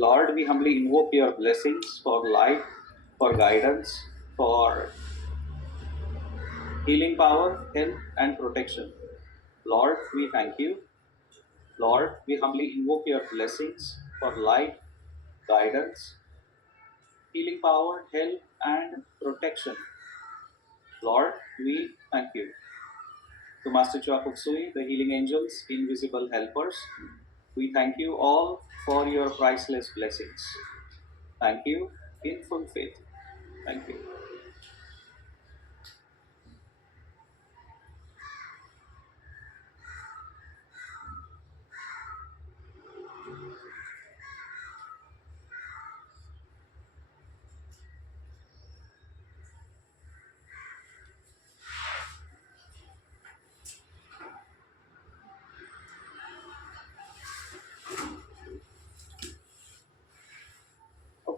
Lord, we humbly invoke your blessings for life, for guidance, for healing power, health, and protection. Lord, we thank you. Lord, we humbly invoke your blessings for life, guidance, healing power, health, and protection. Lord, we thank you. To Master Chua Kutsui, the healing angels, invisible helpers, we thank you all for your priceless blessings. Thank you in full faith. Thank you.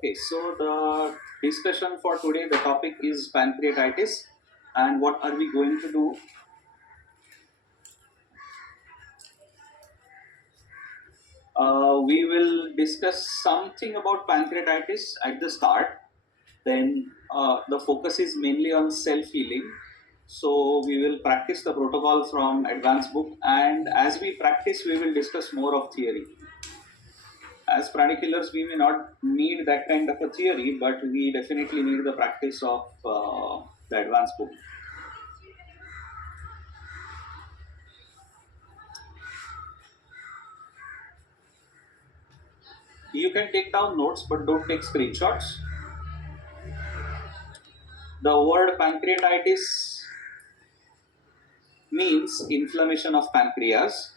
Okay, so the discussion for today, the topic is pancreatitis, and what are we going to do? We will discuss something about pancreatitis at the start. Then the focus is mainly on self-healing. So we will practice the protocol from advanced book, and as we practice, we will discuss more of theory. As pranic healers, we may not need that kind of a theory, but we definitely need the practice of the advanced book. You can take down notes, but don't take screenshots. The word pancreatitis means inflammation of pancreas.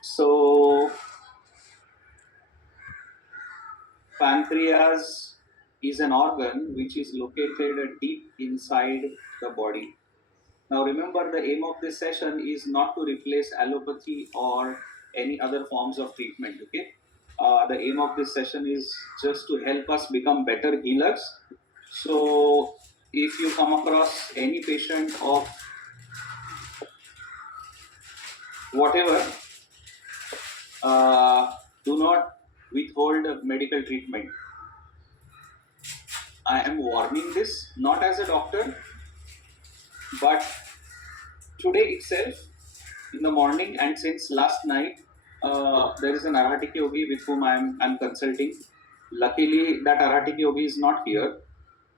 So, pancreas is an organ which is located deep inside the body. Now, remember, the aim of this session is not to replace allopathy or any other forms of treatment. Okay, the aim of this session is just to help us become better healers. So, if you come across any patient of whatever, do not withhold medical treatment. I am warning this not as a doctor, but today itself in the morning and since last night, there is an Aratic yogi with whom I'm consulting. Luckily, that Aratic yogi is not here.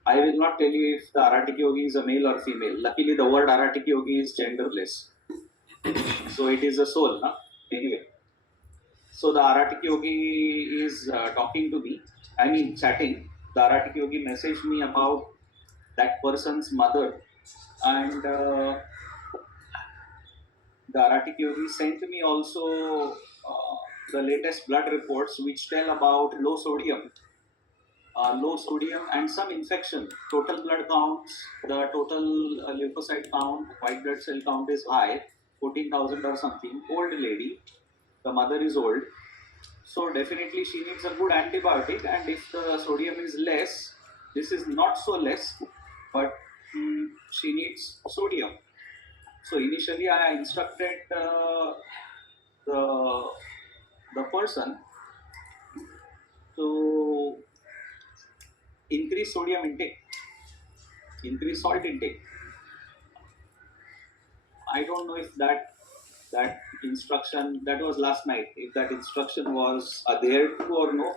I will not tell you if the Aratic yogi is a male or female. Luckily, the word Aratic yogi is genderless. So it is a soul. Huh? Anyway, so the Aratic yogi is talking to me. I mean, chatting. The Aratic yogi messaged me about that person's mother, and the Aratic yogi sent me also the latest blood reports which tell about low sodium and some infection. Total blood counts, the total leukocyte count, white blood cell count is high, 14,000 or something. Old lady, the mother is old, so definitely she needs a good antibiotic. And if the sodium is less, this is not so less, but she needs sodium. So initially, I instructed the the person to increase sodium intake, increase salt intake. I don't know if that instruction, that was last night, if that instruction was adhered to or no.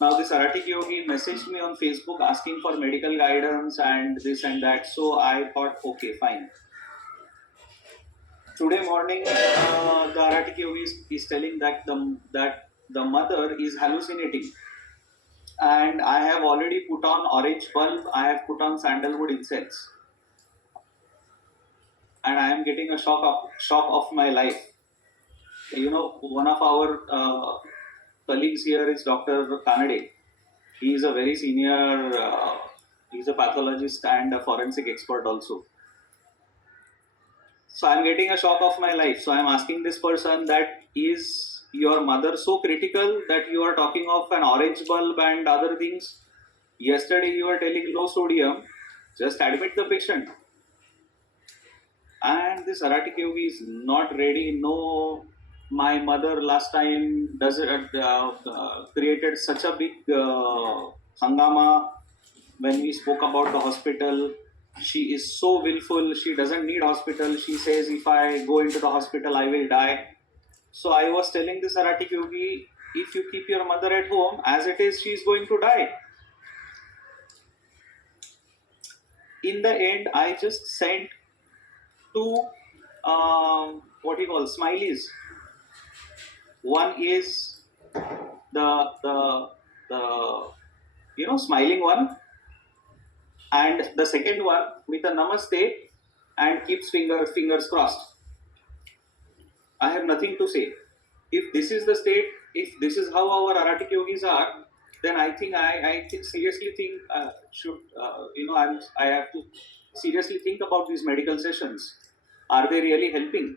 Now this Aratic yogi messaged me on Facebook asking for medical guidance and this and that. So I thought, okay, fine. Today morning, the Aratic yogi is telling that the mother is hallucinating, and I have already put on orange bulb. I have put on sandalwood incense, and I am getting a shock of my life. You know, one of our colleagues here is Dr. Kanade. He is a very senior. He's a pathologist and a forensic expert also. So I'm getting a shock of my life. So I'm asking this person that, is your mother so critical that you are talking of an orange bulb and other things? Yesterday you were telling low sodium. Just admit the patient. And this Aratic yogi is not ready. No, my mother last time created such a big hangama when we spoke about the hospital. She is so willful. She doesn't need hospital. She says, if I go into the hospital, I will die. So I was telling this Aratic yogi, if you keep your mother at home, as it is, she is going to die. In the end, I just sent two, what you call, smileys. One is the smiling one, and the second one with a namaste and keeps fingers crossed. I have nothing to say. If this is the state, if this is how our Aratic yogis are, then I seriously think should I have to seriously think about these medical sessions. Are they really helping?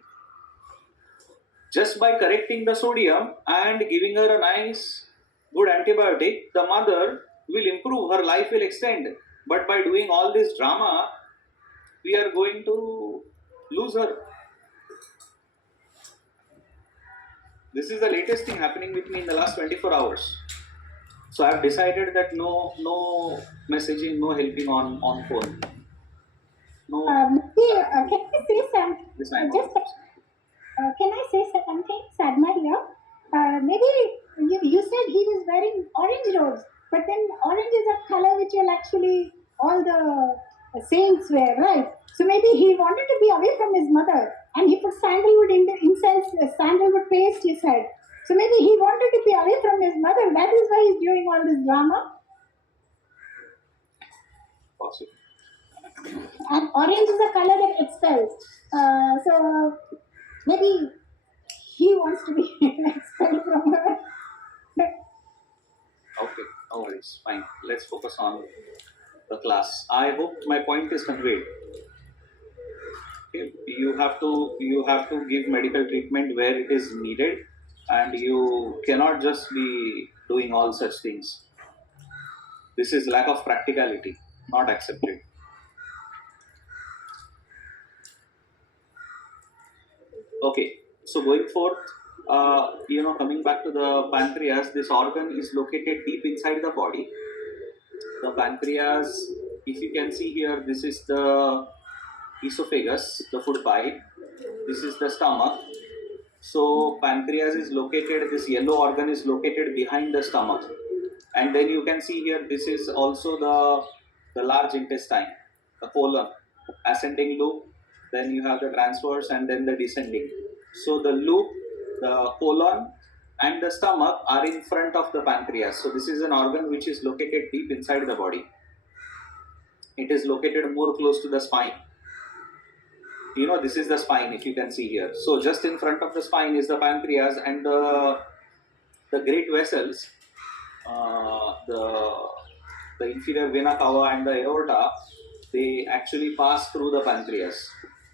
Just by correcting the sodium and giving her a nice good antibiotic, the mother will improve, her life will extend. But by doing all this drama, we are going to lose her. This is the latest thing happening with me in the last 24 hours. So I've decided that no messaging, no helping on phone. No. Can I say something? This I'm Can I say something, Sadma here? Maybe you said he was wearing orange robes, but then orange is a color which will actually all the saints wear, right? So maybe he wanted to be away from his mother, and he put sandalwood in the incense, sandalwood paste, he said. So maybe he wanted to be away from his mother. That is why he's doing all this drama. possible. And orange is a color that expels. So maybe he wants to be expelled from her. Okay, no worries. Fine. Let's focus on the class. I hope my point is conveyed. Okay. You have to give medical treatment where it is needed, and you cannot just be doing all such things. This is lack of practicality, not accepted. Okay, so going forth, coming back to the pancreas, this organ is located deep inside the body. The pancreas, if you can see here, this is the esophagus, the food pipe. This is the stomach. So pancreas is located, this yellow organ is located behind the stomach. And then you can see here, this is also the large intestine, the colon, ascending loop, then you have the transverse and then the descending. So the loop, the colon and the stomach are in front of the pancreas. So this is an organ which is located deep inside the body. It is located more close to the spine. This is the spine, if you can see here. So just in front of the spine is the pancreas, and the great vessels, the inferior vena cava and the aorta, they actually pass through the pancreas.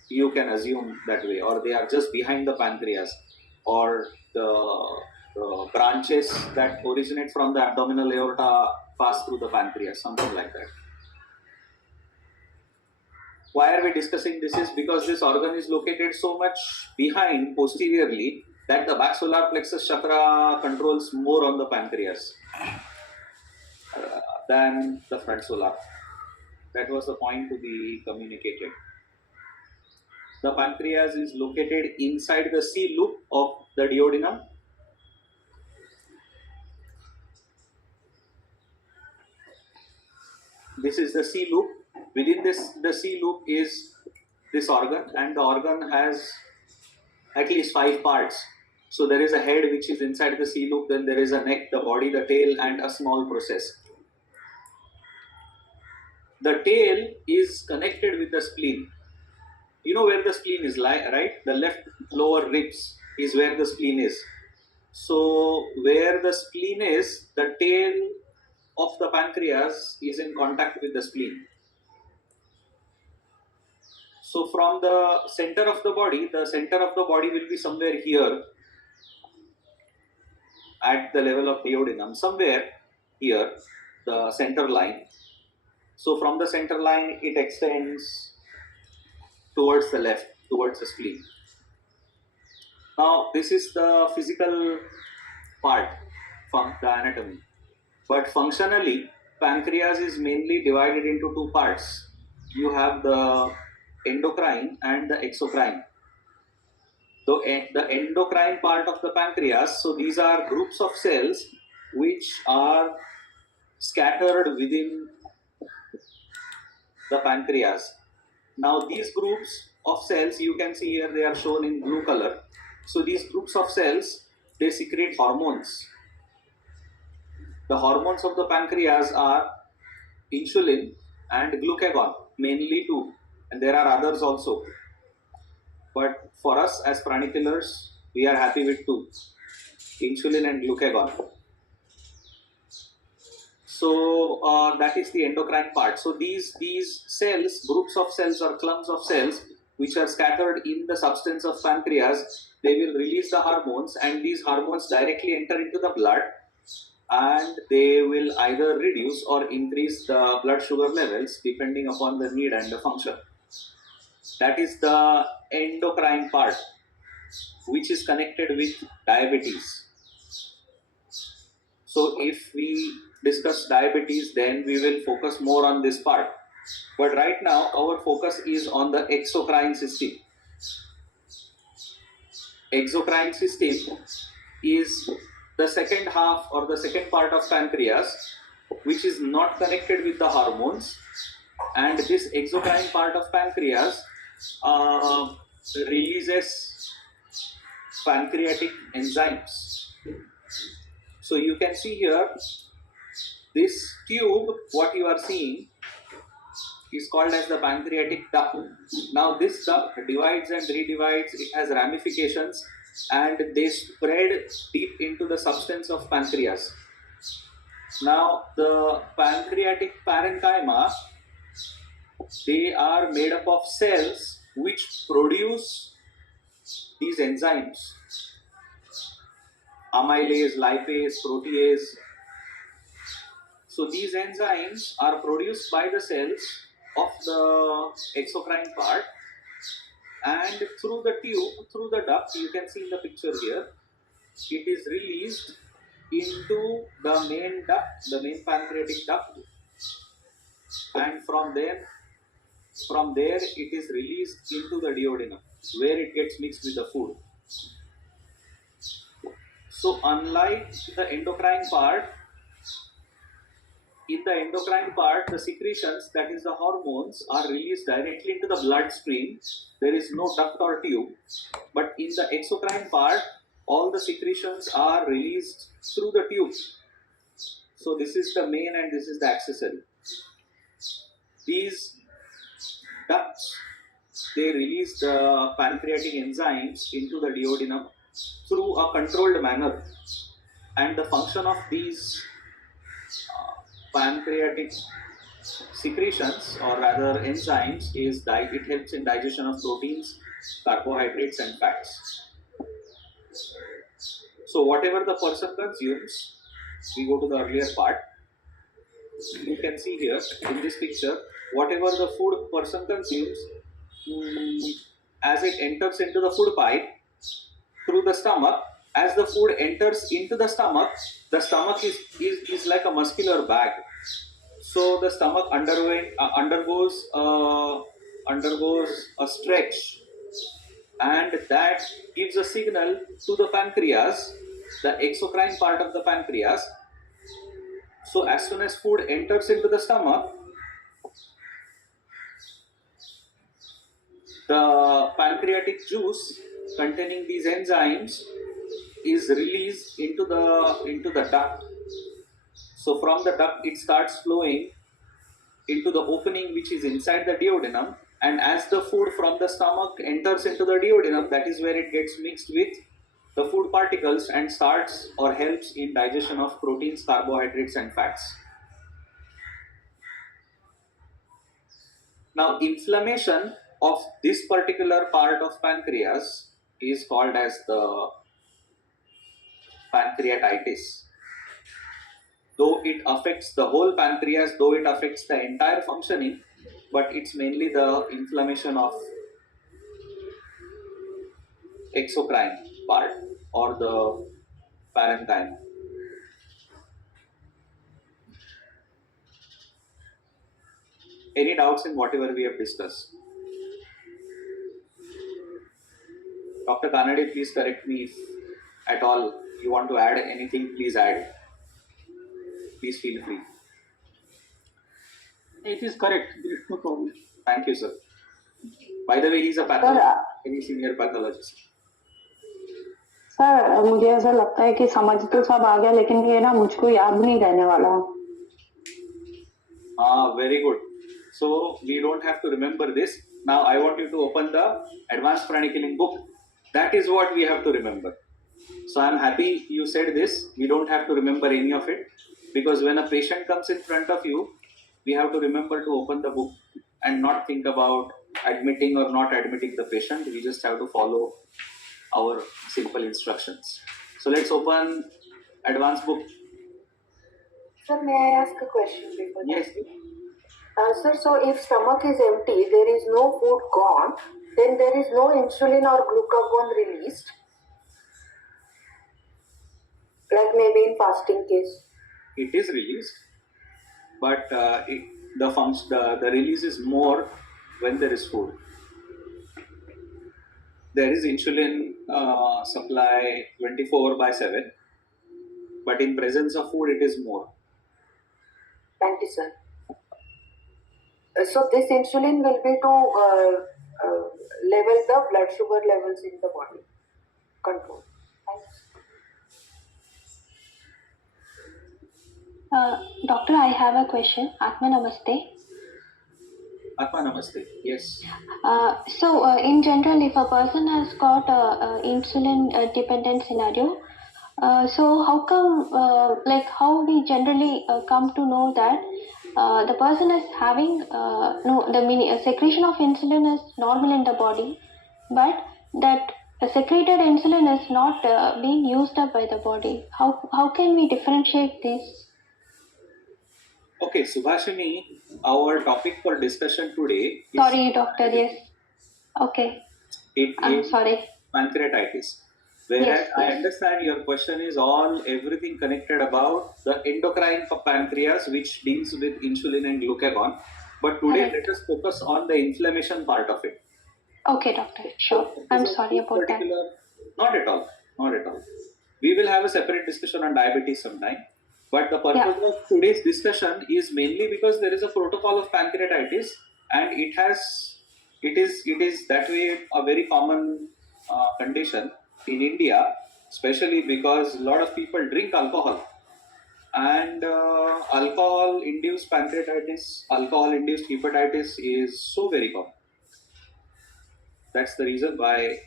You can assume that way, or they are just behind the pancreas, or the branches that originate from the abdominal aorta pass through the pancreas, something like that. Why are we discussing this? Is because this organ is located so much behind posteriorly that the back solar plexus chakra controls more on the pancreas than the front solar. That was the point to be communicated. The pancreas is located inside the C loop of the duodenum. This is the C loop. Within this, the C loop is this organ, and the organ has at least 5 parts. So there is a head which is inside the C loop, then there is a neck, the body, the tail, and a small process. The tail is connected with the spleen. You know where the spleen is, right? The left lower ribs is where the spleen is. So where the spleen is, the tail of the pancreas is in contact with the spleen. So from the center of the body will be somewhere here at the level of duodenum, somewhere here, the center line. So from the center line, it extends towards the left, towards the spleen. Now, this is the physical part from the anatomy. But functionally, pancreas is mainly divided into two parts. You have the endocrine and the exocrine. The endocrine part of the pancreas, so these are groups of cells which are scattered within the pancreas. Now, these groups of cells, you can see here they are shown in blue color. So, these groups of cells they secrete hormones. The hormones of the pancreas are insulin and glucagon, mainly two, and there are others also. But for us as pranikillers, we are happy with two, insulin and glucagon. So that is the endocrine part. So these cells, groups of cells or clumps of cells, which are scattered in the substance of pancreas, they will release the hormones, and these hormones directly enter into the blood, and they will either reduce or increase the blood sugar levels depending upon the need and the function. That is the endocrine part, which is connected with diabetes. So if we discuss diabetes, then we will focus more on this part. But right now, our focus is on the exocrine system. Exocrine system is the second half or the second part of pancreas, which is not connected with the hormones. And this exocrine part of pancreas releases pancreatic enzymes. So you can see here, this tube, what you are seeing, is called as the pancreatic duct. Now this duct divides and redivides, it has ramifications, and they spread deep into the substance of pancreas. Now the pancreatic parenchyma, they are made up of cells which produce these enzymes, amylase, lipase, protease. So these enzymes are produced by the cells of the exocrine part, and through the tube, through the duct, you can see in the picture here, it is released into the main duct, the main pancreatic duct, and from there it is released into the duodenum, where it gets mixed with the food. So unlike the endocrine part, in the endocrine part, the secretions, that is the hormones, are released directly into the bloodstream. There is no duct or tube. But in the exocrine part, all the secretions are released through the tube. So this is the main and this is the accessory. These ducts, they release the pancreatic enzymes into the duodenum through a controlled manner. And the function of these pancreatic secretions, or rather enzymes, is it helps in digestion of proteins, carbohydrates and fats. So whatever the person consumes, we go to the earlier part, you can see here in this picture, whatever the food person consumes, as it enters into the food pipe through the stomach, as the food enters into the stomach is like a muscular bag. So the stomach undergoes a stretch, and that gives a signal to the pancreas, the exocrine part of the pancreas. So as soon as food enters into the stomach, the pancreatic juice containing these enzymes is released into the duct. So from the duct it starts flowing into the opening which is inside the duodenum, and as the food from the stomach enters into the duodenum, that is where it gets mixed with the food particles and starts or helps in digestion of proteins, carbohydrates and fats. Now inflammation of this particular part of pancreas is called as the pancreatitis. Though it affects the whole pancreas, though it affects the entire functioning, but it's mainly the inflammation of exocrine. part or the parenchyma. Any doubts in whatever we have discussed? Dr. Kanade, please correct me if at all you want to add anything, please add. Please feel free. It is correct. There is no problem. Thank you, sir. By the way, he's a pathologist, any senior pathologist. Sir मुझे ऐसा लगता है कि समझ तो सब आ गया लेकिन ये ना मुझको याद नहीं रहने वाला. Very good. So we don't have to remember this. Now I want you to open the advanced pranic healing book. That is what we have to remember. So I'm happy you said this. We don't have to remember any of it because when a patient comes in front of you, we have to remember to open the book and not think about admitting or not admitting the patient. We just have to follow our simple instructions. So let's open advanced book. Sir, may I ask a question before Yes. that? Sir, so if stomach is empty, there is no food gone, then there is no insulin or glucagon released, like maybe in fasting case. It is released, but the release is more when there is food. There is insulin supply 24/7, but in presence of food, it is more. Thank you, sir. So this insulin will be to level the blood sugar levels in the body. Control. Thank you. Doctor, I have a question. Atma Namaste. Atma Namaste. Yes. In general, if a person has got a insulin dependent scenario, so how come, how we generally come to know that the person is having the secretion of insulin is normal in the body, but that secreted insulin is not being used up by the body. How can we differentiate this? Okay, Subhashini, our topic for discussion today is Sorry, doctor. Yes. Okay. I'm sorry. Pancreatitis. Whereas Yes, I yes. understand your question is everything connected about the endocrine pancreas, which deals with insulin and glucagon. But today, Correct. let us focus on the inflammation part of it. Okay, doctor. Sure. I'm sorry about that. Not at all. Not at all. We will have a separate discussion on diabetes sometime. But the purpose of today's discussion is mainly because there is a protocol of pancreatitis, and it is that way a very common condition in India, especially because a lot of people drink alcohol, and alcohol-induced pancreatitis, alcohol-induced hepatitis is so very common. That's the reason why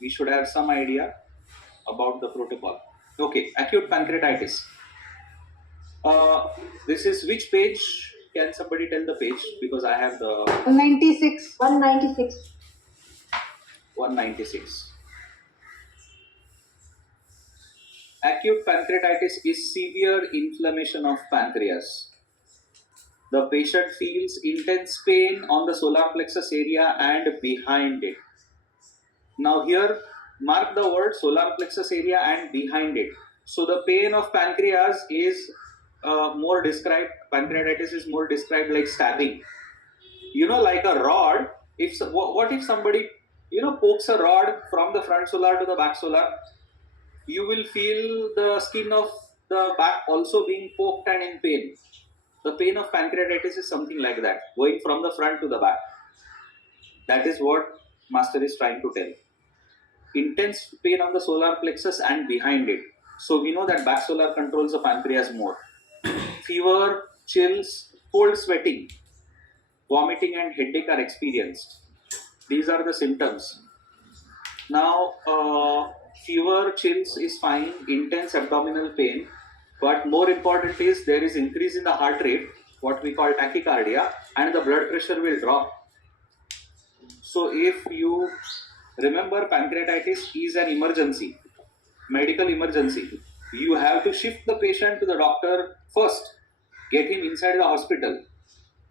we should have some idea about the protocol. Okay, acute pancreatitis. This is which page? Can somebody tell the page? Because I have the 196. 196. 196. Acute pancreatitis is severe inflammation of pancreas. The patient feels intense pain on the solar plexus area and behind it. Now here, mark the word solar plexus area and behind it. So the pain of pancreas is more described, pancreatitis is more described like stabbing. Like a rod, what if somebody, pokes a rod from the front solar to the back solar, you will feel the skin of the back also being poked and in pain. The pain of pancreatitis is something like that, going from the front to the back. That is what Master is trying to tell. Intense pain on the solar plexus and behind it. So we know that back solar controls the pancreas more. Fever, chills, cold sweating, vomiting and headache are experienced. These are the symptoms. Now, fever, chills is fine, intense abdominal pain, but more important is there is increase in the heart rate, what we call tachycardia, and the blood pressure will drop. So if you remember, pancreatitis is an emergency, medical emergency. You have to shift the patient to the doctor first, get him inside the hospital.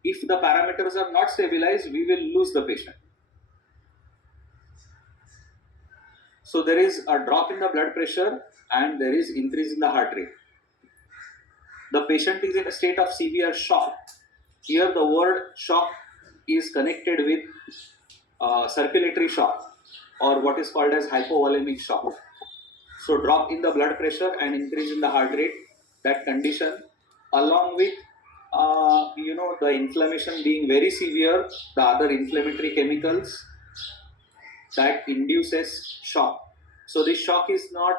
If the parameters are not stabilized, we will lose the patient. So there is a drop in the blood pressure and there is increase in the heart rate. The patient is in a state of severe shock. Here the word shock is connected with circulatory shock or what is called as hypovolemic shock. So drop in the blood pressure and increase in the heart rate, that condition along with the inflammation being very severe, the other inflammatory chemicals, that induces shock. So this shock is not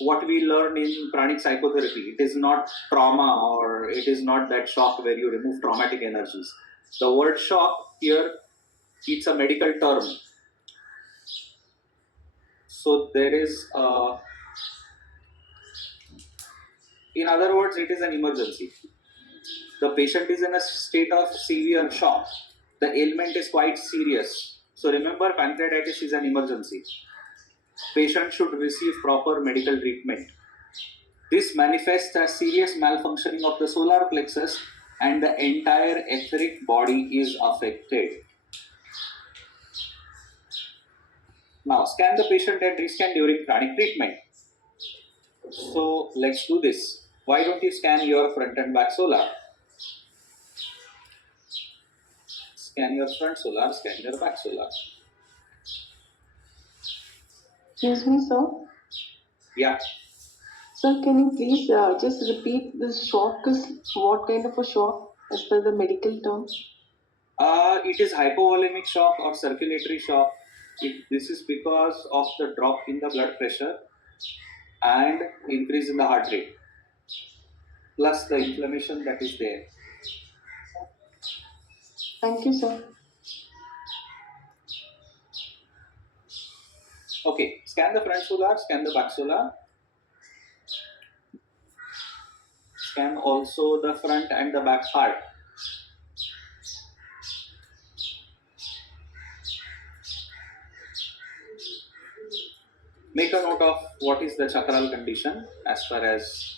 what we learn in pranic psychotherapy. It is not trauma or it is not that shock where you remove traumatic energies. The word shock here, it's a medical term. So there is, in other words, it is an emergency. The patient is in a state of severe shock. The ailment is quite serious. So remember, pancreatitis is an emergency. Patient should receive proper medical treatment. This manifests as serious malfunctioning of the solar plexus and the entire etheric body is affected. Now scan the patient and rescan during chronic treatment. So let's do this. Why don't you scan your front and back solar? Scan your front solar, scan your back solar. Excuse me, sir. Yeah. Sir, can you please just repeat the shock is what kind of a shock as per the medical term? It is hypovolemic shock or circulatory shock. This is because of the drop in the blood pressure and increase in the heart rate, plus the inflammation that is there. Thank you, sir. Okay, scan the front solar, scan the back solar. Scan also the front and the back heart. Make a note of what is the chakral condition as far as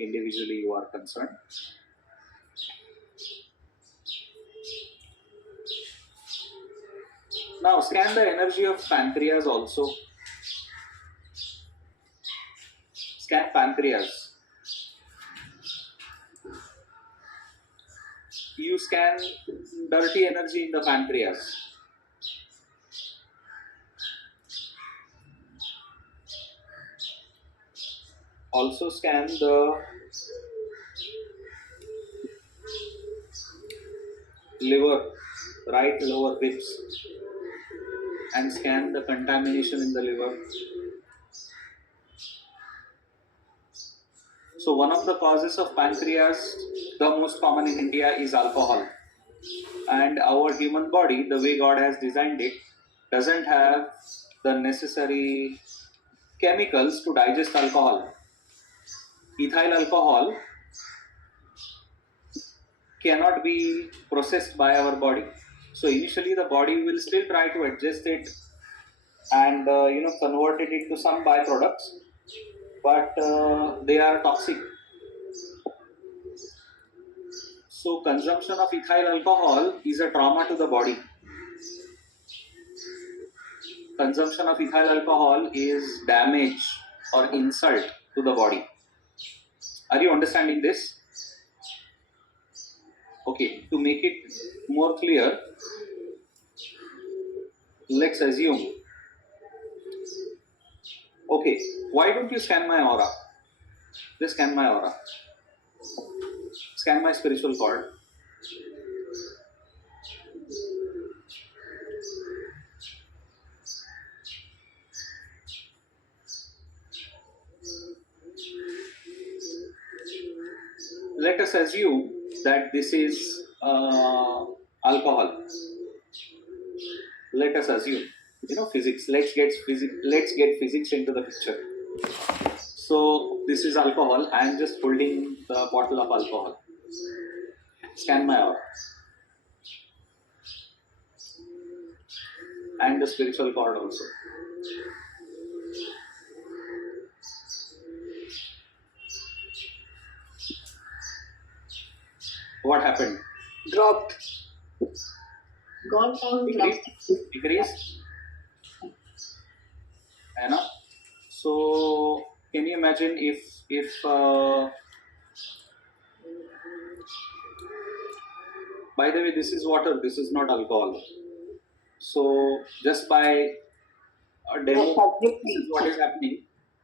individually you are concerned. Now scan the energy of pancreas also. Scan pancreas. You scan dirty energy in the pancreas. Also scan the liver, right lower ribs, and scan the contamination in the liver. So one of the causes of pancreas, the most common in India, is alcohol. And our human body, the way God has designed it, doesn't have the necessary chemicals to digest alcohol. Ethyl alcohol cannot be processed by our body. So initially the body will still try to adjust it and convert it into some byproducts, but they are toxic. So consumption of ethyl alcohol is a trauma to the body. Consumption of ethyl alcohol is damage or insult to the body. Are you understanding this? Okay, to make it more clear, let's assume. Okay, why don't you scan my aura? Just scan my aura. Scan my spiritual cord. Let us assume that this is alcohol. Let us assume, physics. Let's get physics into the picture. So this is alcohol. I am just holding the bottle of alcohol. Scan my aura. And the spiritual cord also. What happened? Dropped. gone down Decreased? drastically. Decreased? है ना? So can you imagine if by the way, this is water, this is not alcohol. So just by a demo, this is what is happening.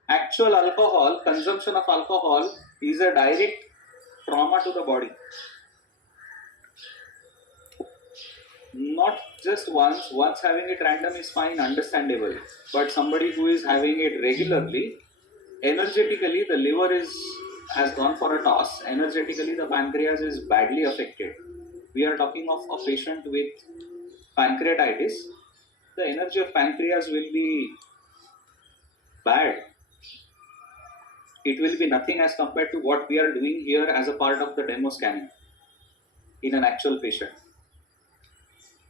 Actual alcohol, consumption of alcohol is a direct trauma to the body. Not just once having it random is fine, understandable. But somebody who is having it regularly, energetically the liver has gone for a toss. Energetically the pancreas is badly affected. We are talking of a patient with pancreatitis. The energy of pancreas will be bad. It will be nothing as compared to what we are doing here as a part of the demo scanning in an actual patient.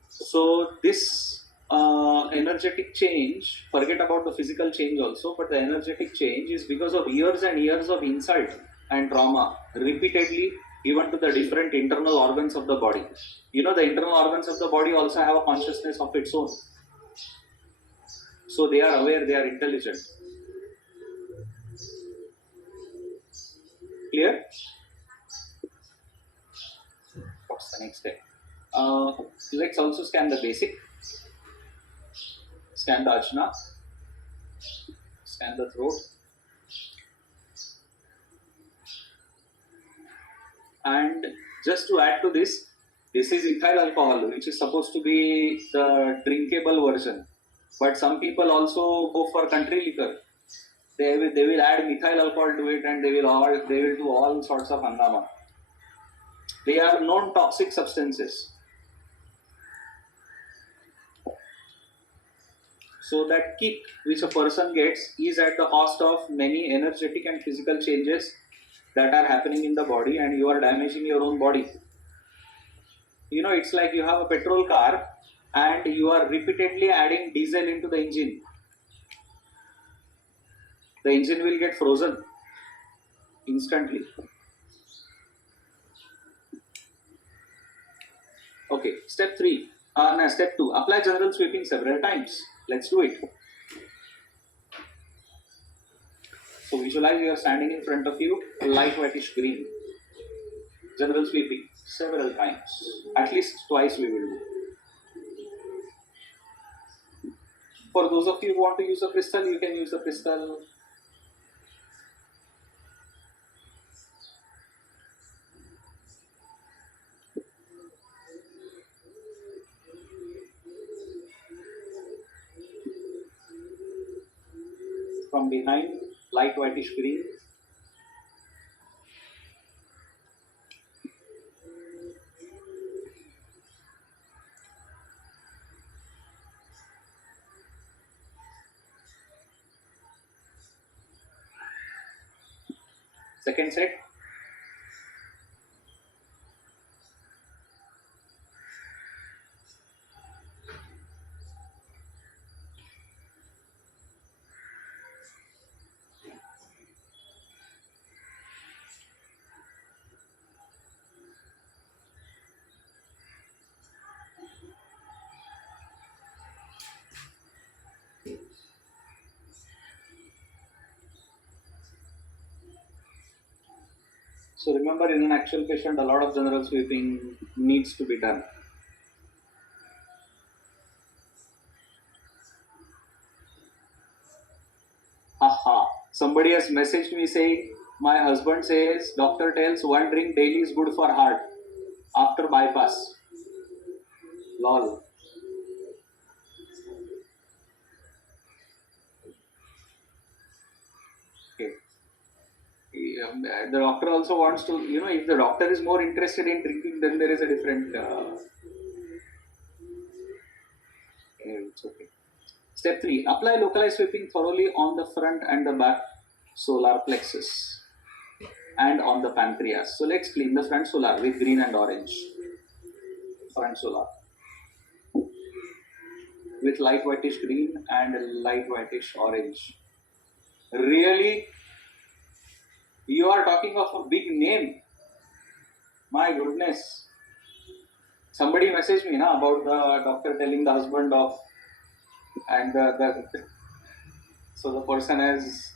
So this energetic change, forget about the physical change also, but the energetic change is because of years and years of insult and trauma repeatedly given to the different internal organs of the body. You know, the internal organs of the body also have a consciousness of its own. So they are aware, they are intelligent. Clear? What's the next step? Let's also scan the basic. Scan the ajna. Scan the throat. And just to add to this, this is ethyl alcohol, which is supposed to be the drinkable version. But some people also go for country liquor. They will add methyl alcohol to it, and they will do all sorts of hangama. They are known toxic substances. So that kick which a person gets is at the cost of many energetic and physical changes that are happening in the body, and you are damaging your own body. You know, it's like you have a petrol car and you are repeatedly adding diesel into the engine. The engine will get frozen instantly. Okay, step 2, apply general sweeping several times. Let's do it. So visualize you are standing in front of you, light whitish green. General sweeping several times, at least twice we will do. For those of you who want to use a crystal, you can use a crystal. From behind, light whitish green. Second set. So remember, in an actual patient, a lot of general sweeping needs to be done. Aha! Somebody has messaged me saying, my husband says, doctor tells one drink daily is good for heart after bypass. Lol. Okay. The doctor also wants to, if the doctor is more interested in drinking, then there is a different. It's okay. Step 3, apply localized sweeping thoroughly on the front and the back solar plexus and on the pancreas. So let's clean the front solar with green and orange. Front solar with light whitish green and light whitish orange. Really? You are talking of a big name. My goodness. Somebody messaged me about the doctor telling the husband of, and so the person has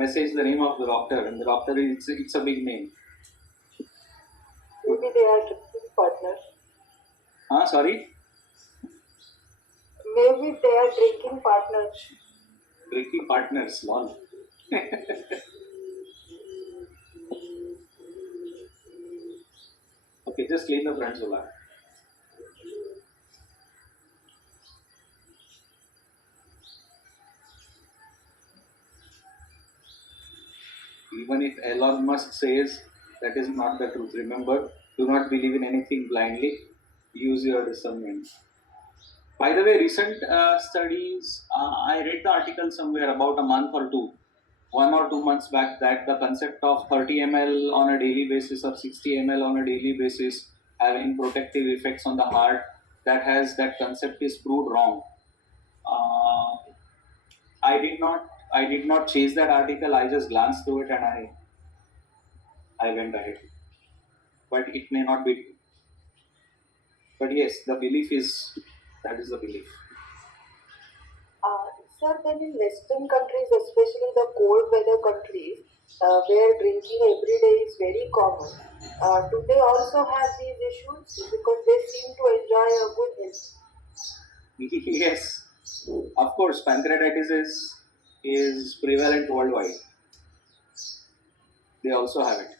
messaged the name of the doctor, and the doctor is, it's a big name. Maybe they are drinking partners. Sorry? Maybe they are drinking partners. Drinking partners, lol. Okay, just clean the front solar. Even if Elon Musk says that is not the truth, remember, do not believe in anything blindly. Use your discernment. By the way, recent studies, I read the article somewhere about a month or two, 1 or 2 months back, that the concept of 30 ml on a daily basis or 60 ml on a daily basis having protective effects on the heart, that concept is proved wrong. Uh, I did not chase that article. I just glanced through it and I went ahead. But it may not be true. But yes, the belief is that is the belief. Sir, then in Western countries, especially the cold weather countries, where drinking every day is very common, do they also have these issues? Because they seem to enjoy a good health. Yes, of course, pancreatitis is prevalent worldwide. They also have it.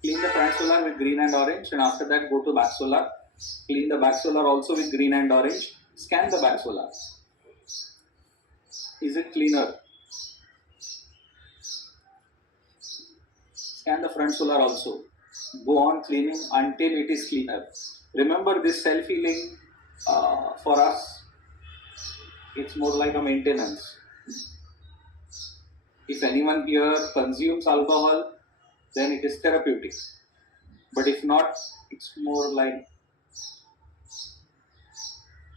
Clean the front solar with green and orange, and after that go to back solar. Clean the back solar also with green and orange. Scan the back solar. Is it cleaner? Scan the front solar also. Go on cleaning until it is cleaner. Remember, this self-healing for us, it's more like a maintenance. If anyone here consumes alcohol, then it is therapeutic. But if not, it's more like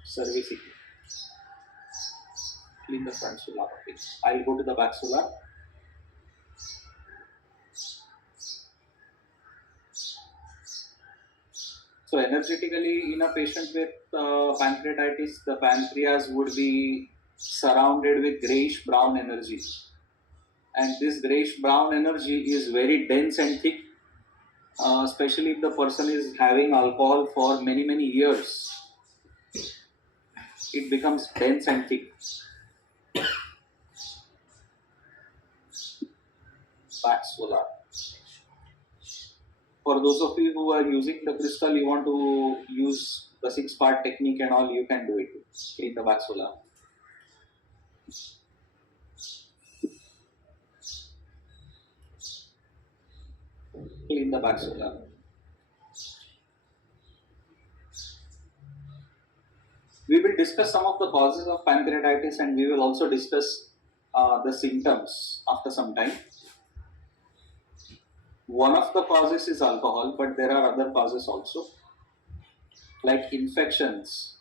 servicing. Clean the front solar. Okay. I'll go to the back solar. So energetically, in a patient with pancreatitis, the pancreas would be surrounded with grayish brown energy, and this grayish brown energy is very dense and thick, especially if the person is having alcohol for many years. It becomes dense and thick. Back solar. For those of you who are using the crystal, you want to use the 6-part technique and all, you can do it in the back solar. Clean the back solar. We will discuss some of the causes of pancreatitis, and we will also discuss the symptoms after some time. One of the causes is alcohol, but there are other causes also, like infections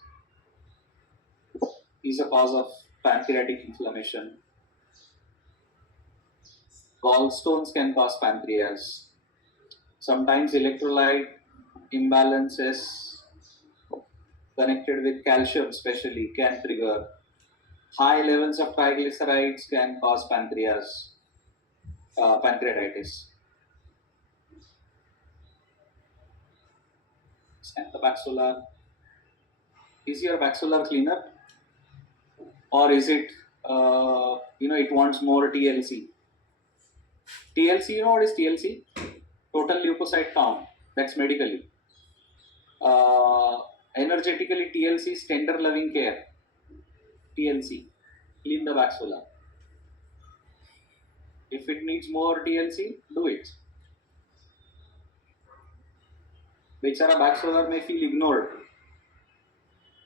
is a cause of pancreatic inflammation. Gallstones can cause pancreas. Sometimes electrolyte imbalances connected with calcium especially can trigger. High levels of triglycerides can cause pancreatitis. Scan the back solar. Is your back solar cleaner, or is it it wants more TLC? TLC, you know what is TLC? Total leukocyte count. That's medically. Energetically, TLC is tender loving care. TLC. Clean the back solar. If it needs more TLC, do it. Bechara back solar may feel ignored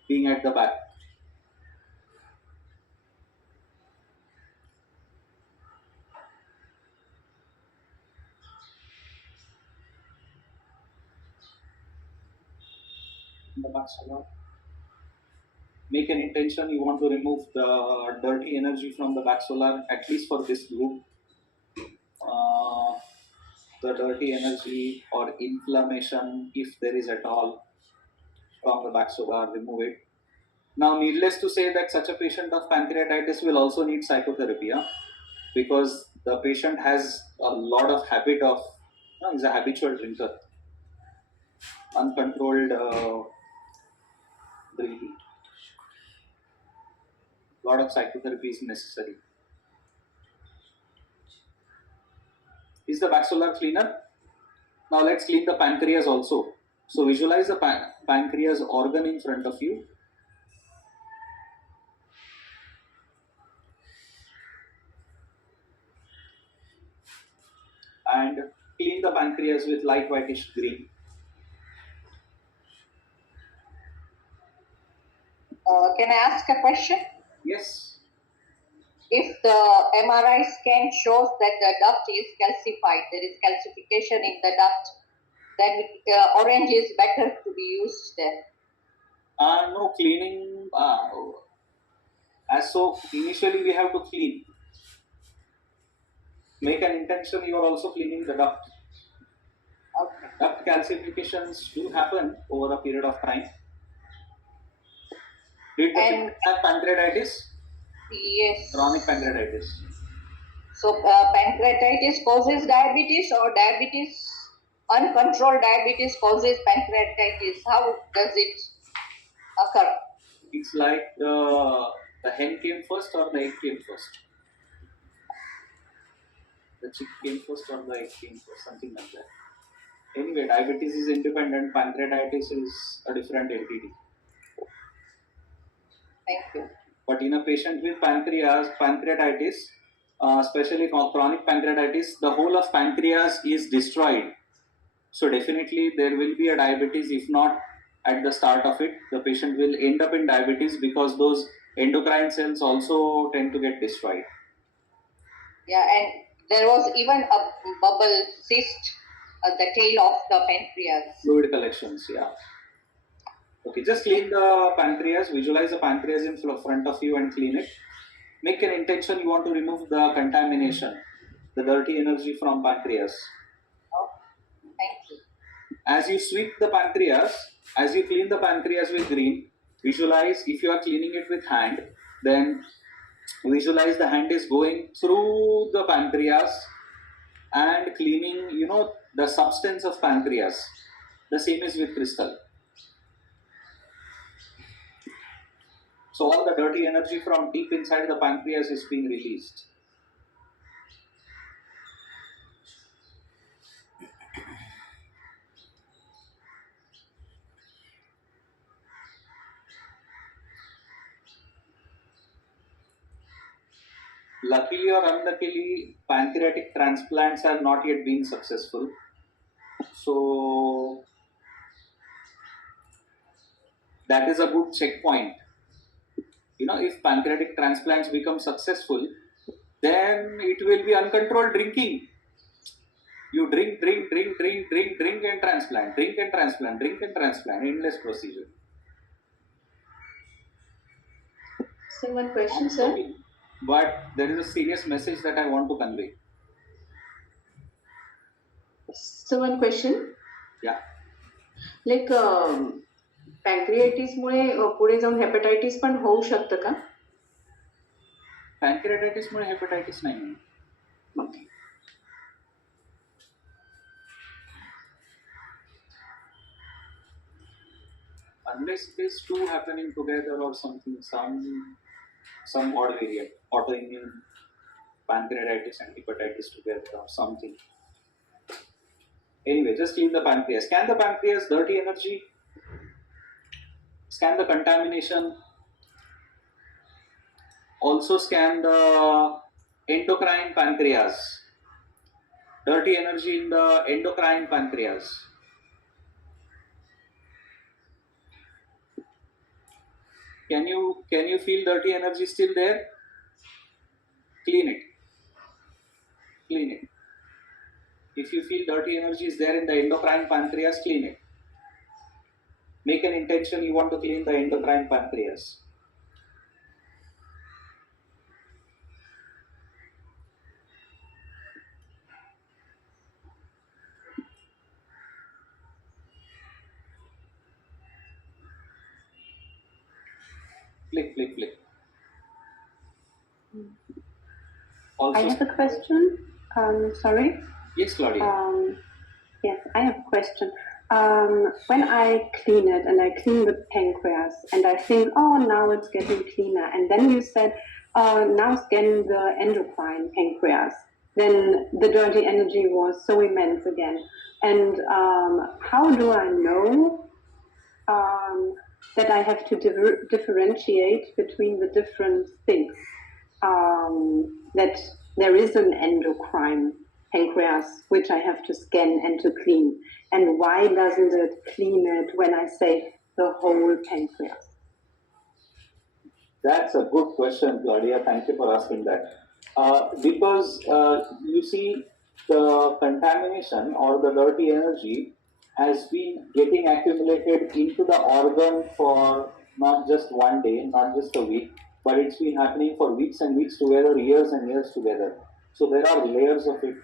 being at the back. In the back solar. Make an intention, you want to remove the dirty energy from the back solar, at least for this group. the dirty energy or inflammation, if there is at all, from the baxilla, remove it. Now, needless to say that such a patient of pancreatitis will also need psychotherapy, because the patient has a lot of habit of, is a habitual drinker, uncontrolled breathing. Lot of psychotherapy is necessary. Is the baxillar cleaner? Now let's clean the pancreas also. So visualize the pancreas organ in front of you. And clean the pancreas with light whitish green. Can I ask a question? Yes. If the MRI scan shows that the duct is calcified, there is calcification in the duct, then orange is better to be used there. No cleaning. As so, initially we have to clean. Make an intention. You are also cleaning the duct. Okay. Duct calcifications do happen over a period of time. Did the patient have pancreatitis? Yes. Chronic pancreatitis. So pancreatitis causes diabetes, or diabetes, uncontrolled diabetes causes pancreatitis? How does it occur? It's like the hen came first or the egg came first. The chick came first or the egg came first, something like that. Anyway, diabetes is independent, pancreatitis is a different entity. Thank you. But in a patient with pancreatitis, especially chronic pancreatitis, the whole of pancreas is destroyed. So definitely there will be a diabetes. If not at the start of it, the patient will end up in diabetes because those endocrine cells also tend to get destroyed. Yeah, and there was even a bubble cyst at the tail of the pancreas. Fluid collections, yeah. Okay, just clean the pancreas, visualize the pancreas in front of you and clean it. Make an intention, you want to remove the contamination, the dirty energy from pancreas. Oh, thank you. As you sweep the pancreas, as you clean the pancreas with green, visualize, if you are cleaning it with hand, then visualize the hand is going through the pancreas and cleaning, the substance of pancreas. The same is with crystal. So all the dirty energy from deep inside the pancreas is being released. Luckily or unluckily, pancreatic transplants have not yet been successful. So that is a good checkpoint. If pancreatic transplants become successful, then it will be uncontrolled drinking. You drink, and transplant, drink and transplant, drink and transplant, endless procedure. So one question, sir. But there is a serious message that I want to convey. So one question. Yeah. Like pancreatitis मुळे पुढे जाऊन hepatitis पण होऊ शकतं का? Pancreatitis मुळे hepatitis नाही. Okay. Unless these two happening together or something, some odd variant, autoimmune pancreatitis and hepatitis together or something. Anyway, just clean the pancreas. Scan the pancreas, dirty energy. Scan the contamination. Also scan the endocrine pancreas. Dirty energy in the endocrine pancreas. Can you feel dirty energy still there? Clean it. Clean it. If you feel dirty energy is there in the endocrine pancreas, clean it. Make an intention, you want to clean the endocrine pancreas. Flick. I Also, have a question. Sorry. yes, Claudia. Yes, I have a question. When I clean it and I clean the pancreas and I think, oh, now it's getting cleaner, and then you said, now scan the endocrine pancreas, then the dirty energy was so immense again. And how do I know that I have to differentiate between the different things? That there is an endocrine pancreas which I have to scan and to clean. And why doesn't it clean it when I say the whole pancreas? That's a good question, Claudia. Thank you for asking that. Because you see, the contamination or the dirty energy has been getting accumulated into the organ for not just one day, not just a week, but it's been happening for weeks and weeks together, years and years together. So there are layers of it.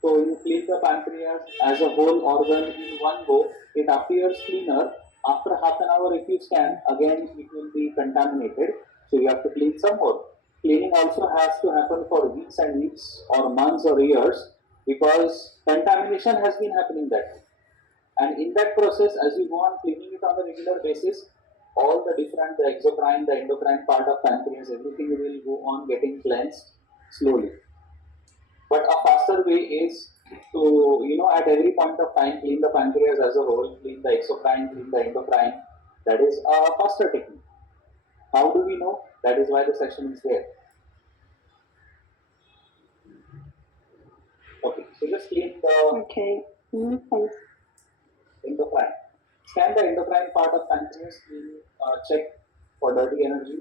So you clean the pancreas as a whole organ in one go. It appears cleaner. After half an hour, if you scan, again it will be contaminated. So you have to clean some more. Cleaning also has to happen for weeks and weeks or months or years because contamination has been happening there. And in that process, as you go on cleaning it on a regular basis, all the different, the exocrine, the endocrine part of pancreas, everything will go on getting cleansed slowly. But a faster way is to, at every point of time, clean the pancreas as a whole, clean the exocrine, clean the endocrine. That is a faster technique. How do we know? That is why the session is there. Okay, so just clean the Okay, thanks. endocrine. Scan the endocrine part of pancreas, check for dirty energy.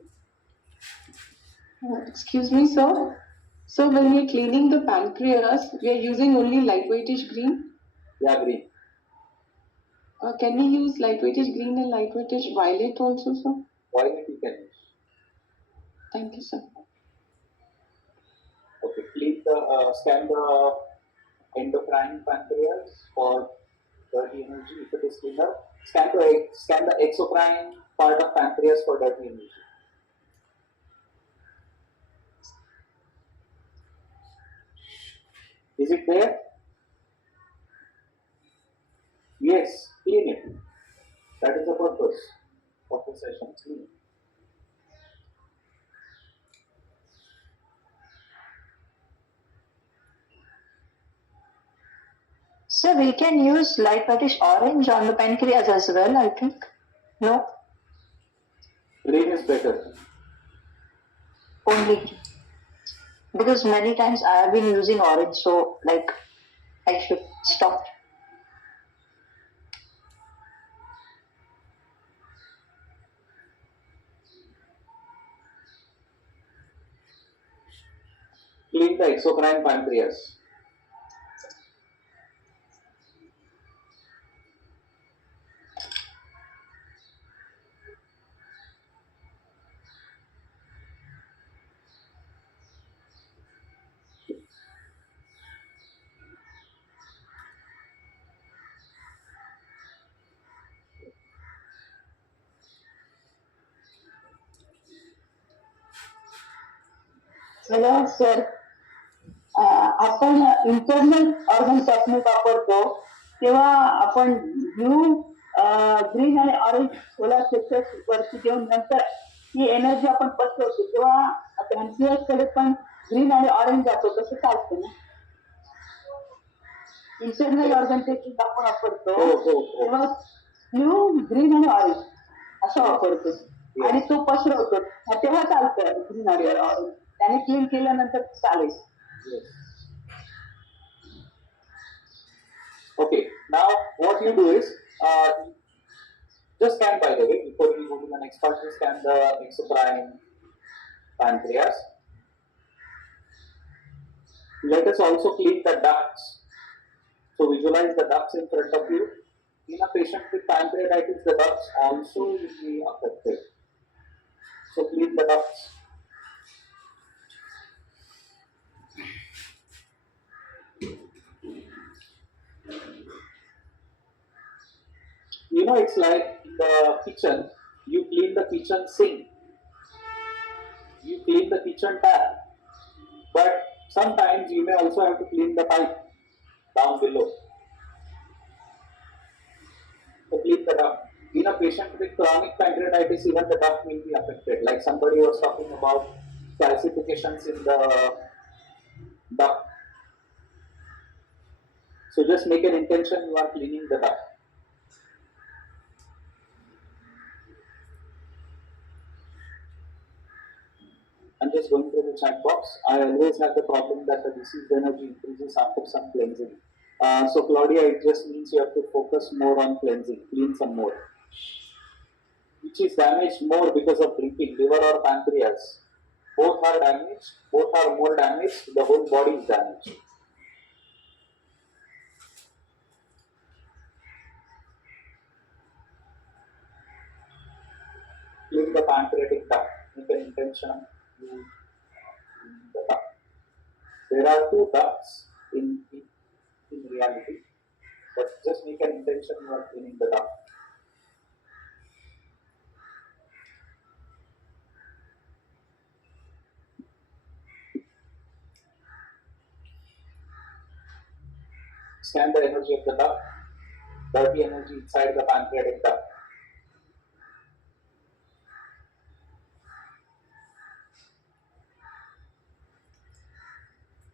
Excuse me, sir. So when we're cleaning the pancreas, we are using only light weightish green. Yeah, green. Can we use light weightish green and light weightish violet also, sir? Violet you can use. Thank you, sir. Okay, scan the endocrine pancreas for dirty energy if it is cleaner. Scan the exocrine part of pancreas for dirty energy. Is it there? Yes, clean it. That is the purpose of the session. Clean. So we can use light whitish orange on the pancreas as well, I think. No, Green is better. only because many times I have been using orange, so like I should stop. Clean the exocrine pancreas. मला sir आपण internal organ चाचणी वापरतो तेव्हा आपण blue green आणि orange solar plexus वरती देऊन नंतर ही एनर्जी आपण पसरवतो तेव्हा पॅन्क्रियास कडे पण ग्रीन आणि ऑरेंज जातो तसं चालतं ना इंटरनल ऑर्गन टेक्निक आपण वापरतो तेव्हा ब्लू ग्रीन आणि ऑरेंज असं वापरतो आणि तो पसरवतो तेव्हा चालतं ग्रीन आणि ऑरेंज त्याने क्लीन केल्यानंतर चालेल. Yes. Okay, now what you do is just scan, by the way, before we go to the next part, just scan the exocrine pancreas. Let us also clean the ducts. So visualize the ducts in front of you. In a patient with pancreatitis, the ducts also will be affected. So clean the ducts. It's like in the kitchen, you clean clean the kitchen sink, you clean the kitchen tap, but sometimes you may also have to clean the pipe down below. To clean the duct. In a patient with chronic pancreatitis, even the duct will be affected. Like somebody was talking about calcifications in the duct. So just make an intention you are cleaning the duct. I'm just going through the chat box. I always have the problem that the disease energy increases after some cleansing. So Claudia, it just means you have to focus more on cleansing, clean some more. Which is damaged more because of drinking, liver or pancreas. Both are damaged, both are more damaged, the whole body is damaged. Clean the pancreatic duct, make an intention, you clean the duct. There are two ducts in reality, but just make an intention you are cleaning the duct. Scan the energy of the duct, dirty energy inside the pancreatic duct.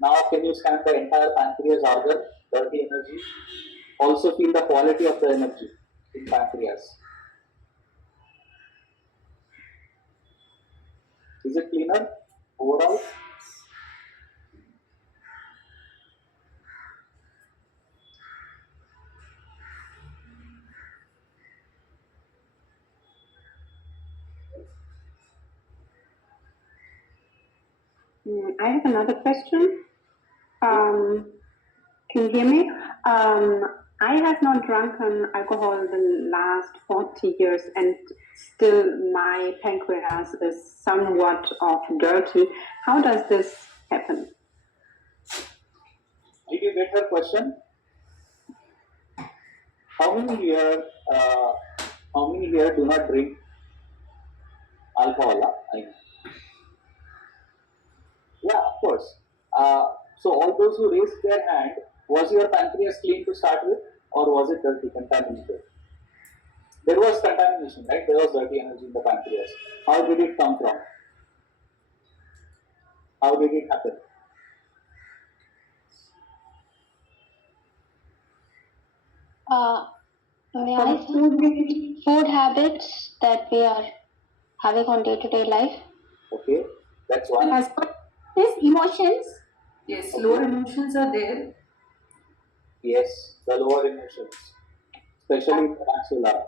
Now can you scan the entire pancreas organ, dirty energy? Also feel the quality of the energy in pancreas. Is it cleaner overall? I have another question. Can you hear me? I have not drunken alcohol the last 40 years, and still my pancreas is somewhat of dirty. How does this happen? Did you get her question? How many here do not drink alcohol? Yeah, of course. So all those who raised their hand, was your pancreas clean to start with, or was it dirty, contaminated? There was contamination, right? There was dirty energy in the pancreas. How did it come from? How did it happen? May I say food habits that we are having on day-to-day life? Okay, that's one. As per his emotions, Yes, Okay. lower emotions are there. Yes, the lower emotions, especially the maxilla,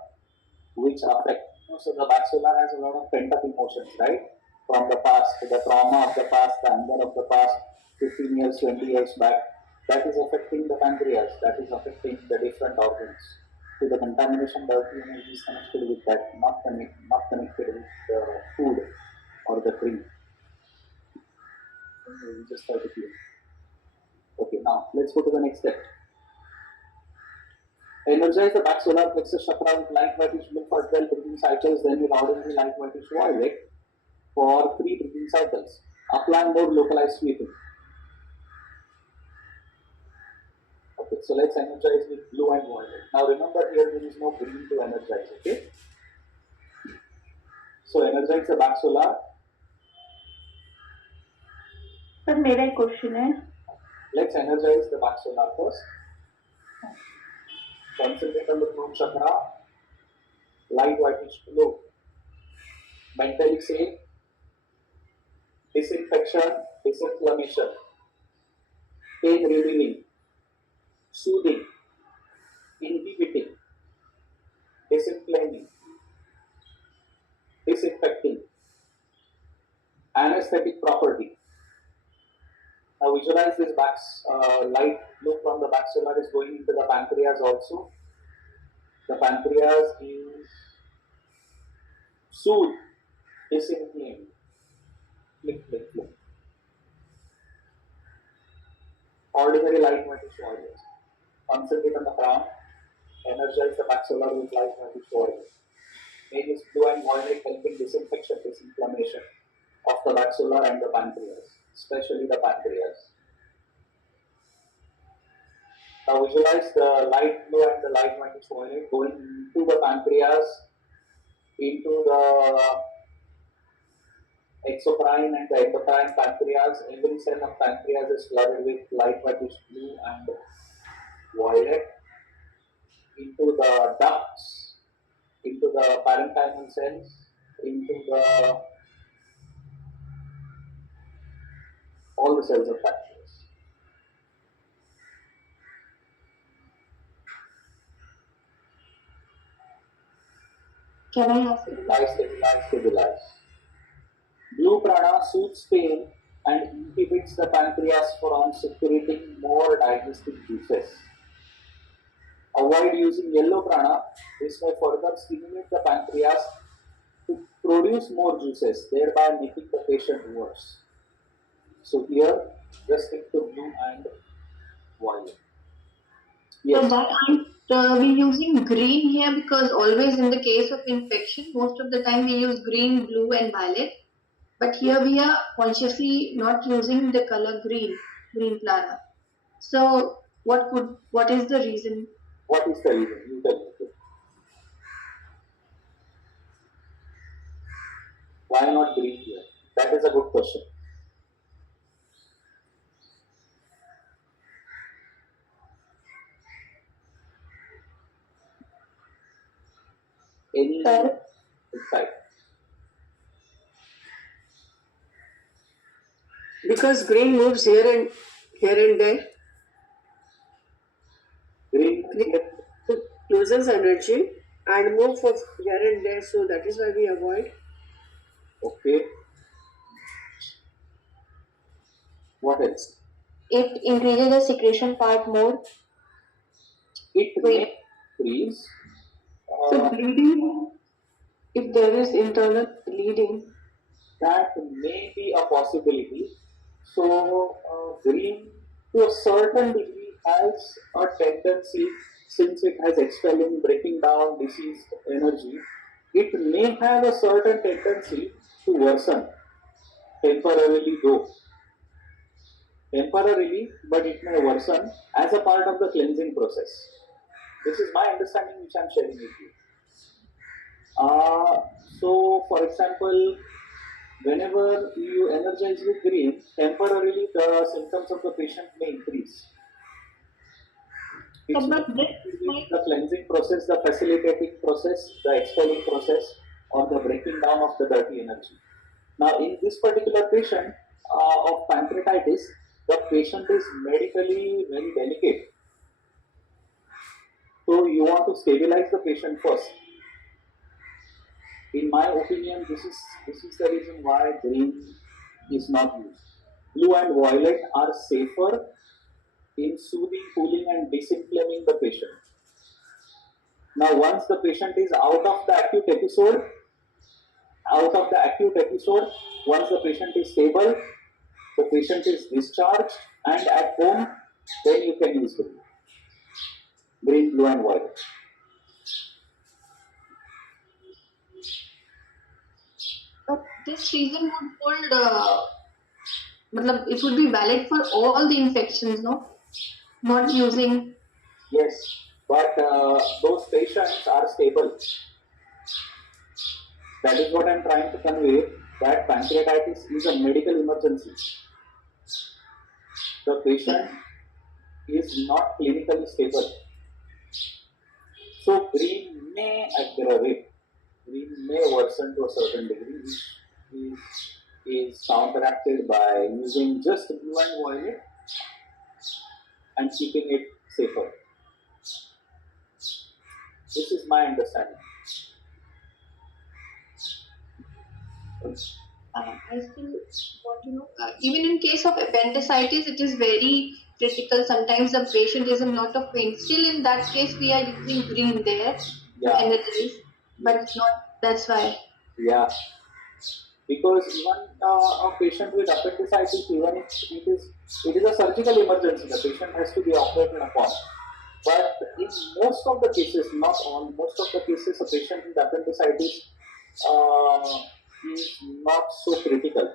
which affect. So the maxilla has a lot of pent-up emotions, right? From the past, the trauma of the past, the anger of the past, 15 years, 20 years back. That is affecting the pancreas. That is affecting the different organs. So the contamination dirty energy is connected with that, not connected with the food or the drink. We just try to clean. Okay, now let's go to the next step. Energize the back solar plexus chakra with light whitish milk for 12 breathing cycles, then with ordinary light whitish violet for 3 breathing cycles. Apply more localized sweeping. Okay, so let's energize with blue and violet. Now remember here there is no green to energize, okay? So energize the back solar. Sir मेरा एक question है. Let's energize the back solar first. Concentrate on the throat chakra, light whitish blue. Mentally say disinfection, disinflammation, pain relieving, soothing, inhibiting, disinflaming, disinfecting, anesthetic property. Now visualize this light blue from the maxilla is going into the pancreas also. The pancreas is soothed, disinflamed. Flick, flick, flick. Ordinary light whitish oils. Concentrate on the crown. Energize the maxilla with light whitish oils. make this blue and violet helping disinfection, disinflammation of the maxilla and the pancreas, especially the pancreas. Now visualize the light blue and the light whitish violet going into the pancreas, into the exocrine and the endocrine pancreas. Every cell of pancreas is flooded with light whitish blue and violet. Into the ducts, into the parenchymal cells, into the all the cells of pancreas. Can I ask you? Stabilize. Blue prana soothes pain and inhibits the pancreas from secreting more digestive juices. Avoid using yellow prana. This may further stimulate the pancreas to produce more juices, thereby making the patient worse. So here, just stick to blue and violet. Yes. So that we using green here because always in the case of infection, most of the time we use green, blue, and violet. But here we are consciously not using the color green plana. So what is the reason? What is the reason? You tell me. Why not green here? That is a good question. Any insight? Because green moves here and there. Green Loses energy and moves here and there, so that is why we avoid. Okay. What else? It increases the secretion part more. It may increase. So bleeding, if there is internal bleeding, That may be a possibility. So green to a certain degree has a tendency, since it has expelling, breaking down diseased energy, it may have a certain tendency to worsen temporarily though. Temporarily, but it may worsen as a part of the cleansing process. This is my understanding which I am sharing with you. So, for example, whenever you energize with green, temporarily the symptoms of the patient may increase. It's the cleansing process, the facilitating process, the expelling process, or the breaking down of the dirty energy. Now, in this particular patient of pancreatitis, the patient is medically very delicate. So, you want to stabilize the patient first. In my opinion, this is the reason why green is not used. Blue and violet are safer in soothing, cooling, and disinflaming the patient. Now, once the patient is out of the acute episode, once the patient is stable, the patient is discharged and at home, then you can use green, blue, and violet. But this reason would hold, it would be valid for all the infections, no? Not using. Yes, but those patients are stable. That is what I am trying to convey, that pancreatitis is a medical emergency. The patient is not clinically stable. So green may aggravate, green may worsen to a certain degree, which is counteracted by using just blue and violet and keeping it safer. This is my understanding. I still want to know, even in case of appendicitis, it is very critical. Sometimes the patient is in lot of pain. Still, in that case, we are using green there to energize, but not. That's why. Yeah, because even a patient with appendicitis, even if it is a surgical emergency, the patient has to be operated upon. But in most of the cases, not all, most of the cases, a patient with appendicitis is not so critical.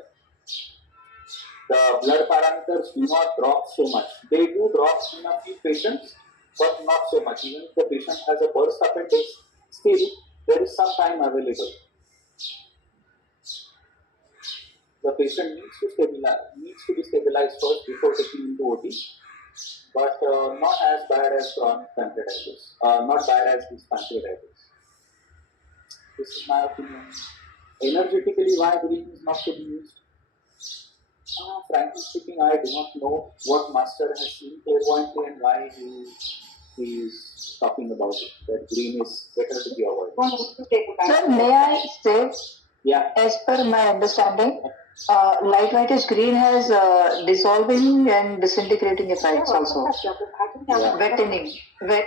The blood parameters do not drop so much. They do drop in a few patients, but not so much. Even if the patient has a burst appendix, still there is some time available. The patient needs to be stabilized first before taking into OT, but not as bad as chronic pancreatitis, not bad as this pancreatitis. This is my opinion. Energetically, why green is not to be used? Frankly speaking, I do not know what master has seen clairvoyantly and why he is talking about it. That green is better to be avoided. Sir, may I say, Yeah. as per my understanding, light whitish green has dissolving and disintegrating effects also. Yeah. Wetting.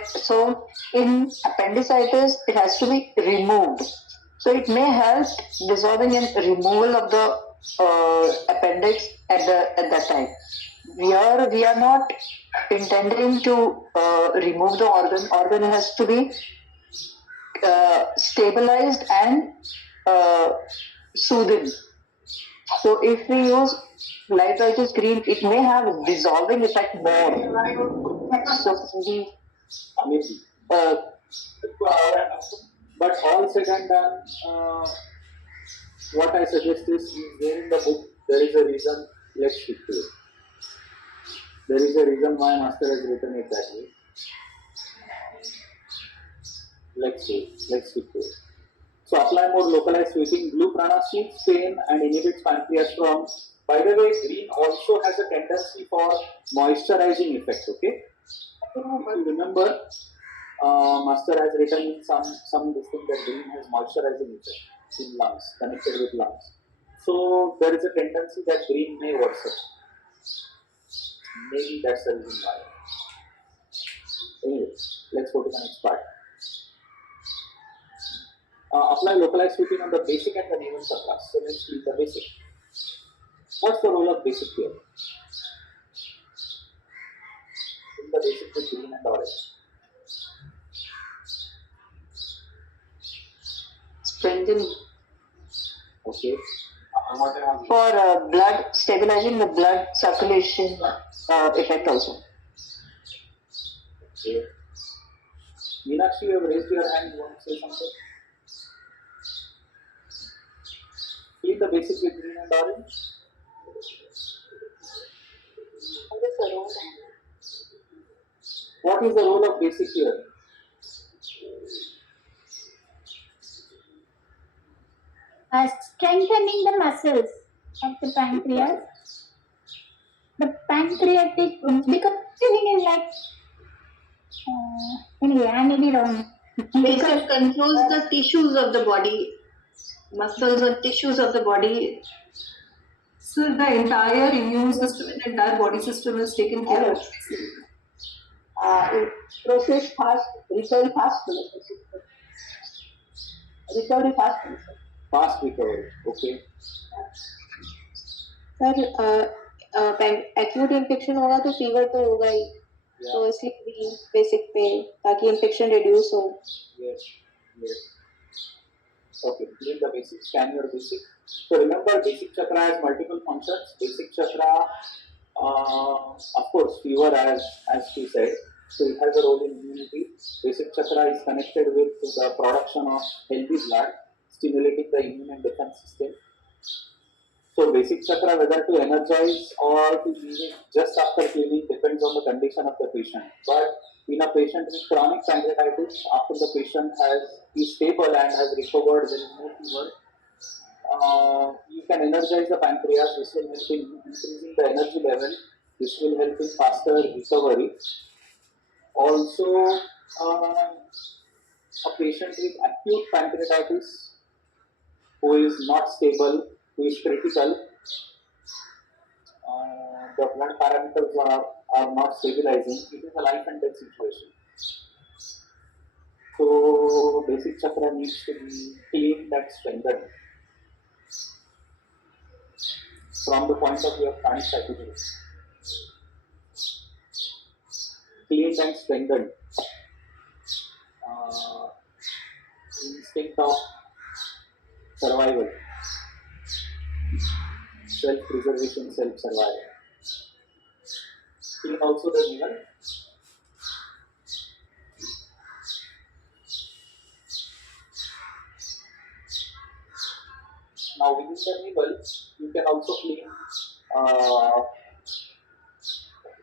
So in appendicitis, it has to be removed. So it may help dissolving and removal of the appendix at that time. We are not intending to remove the organ. Organ has to be stabilized and soothed. So if we use light whitish green, it may have a dissolving effect more. So we Maybe. But all said and done, what I suggest is there in the book, there is a reason, let's stick to it. There is a reason why Master has written it that way. Let's stick to it. So apply more localized sweeping. Blue prana soothes pain and inhibits pancreas from. By the way, green also has a tendency for moisturizing effect. Okay, if you remember, Master has written in some this thing that green has moisturizing effect in lungs, connected with lungs. So there is a tendency that green may worsen. Maybe that's the reason why. Anyway, let's go to the next part. Apply localized sweeping on the basic and the navel chakras. So let's read the basic. What's the role of basic here? In the basic with green and orange. strengthen Okay. for blood, stabilizing the blood circulation effect also. Okay. Meenakshi, you have raised your hand. You want to say something? Clean the basic with green and orange. What is the role of basic here? Strengthening the muscles of the pancreas. The pancreatic, because everything is like, anyway, I may be wrong. Basic controls the tissues of the body, muscles and tissues of the body. So the entire immune system and the entire body system is taken care of. It process fast, recovery fast. Recovery fast. Fast recovery. Okay. Sir acute infection होगा तो fever तो होगा ही, तो इसलिए भी basic पे ताकि infection reduce हो. Yes. Yes. Okay. Clean the basic. Scan your basic. So remember, basic chakra has multiple functions. Basic chakra, of course, fever as she said. So it has a role in immunity. Basic chakra is connected with the production of healthy blood, stimulating the immune and defense system. So basic chakra, whether to energize or to leave it just after cleaning depends on the condition of the patient. But in a patient with chronic pancreatitis, after the patient is stable and has recovered, there is no fever, you can energize the pancreas. This will help in increasing the energy level. This will help in faster recovery. Also, a patient with acute pancreatitis who is not stable, who is critical, the blood parameters are not stabilizing. It is a life and death situation. So basic chakra needs to be cleaned and strengthened from the point of view of chronic pancreatitis. Cleaned and strengthened. instinct of survival, self-preservation, self-survival. Clean also the navel. Now within the navel, you can also clean.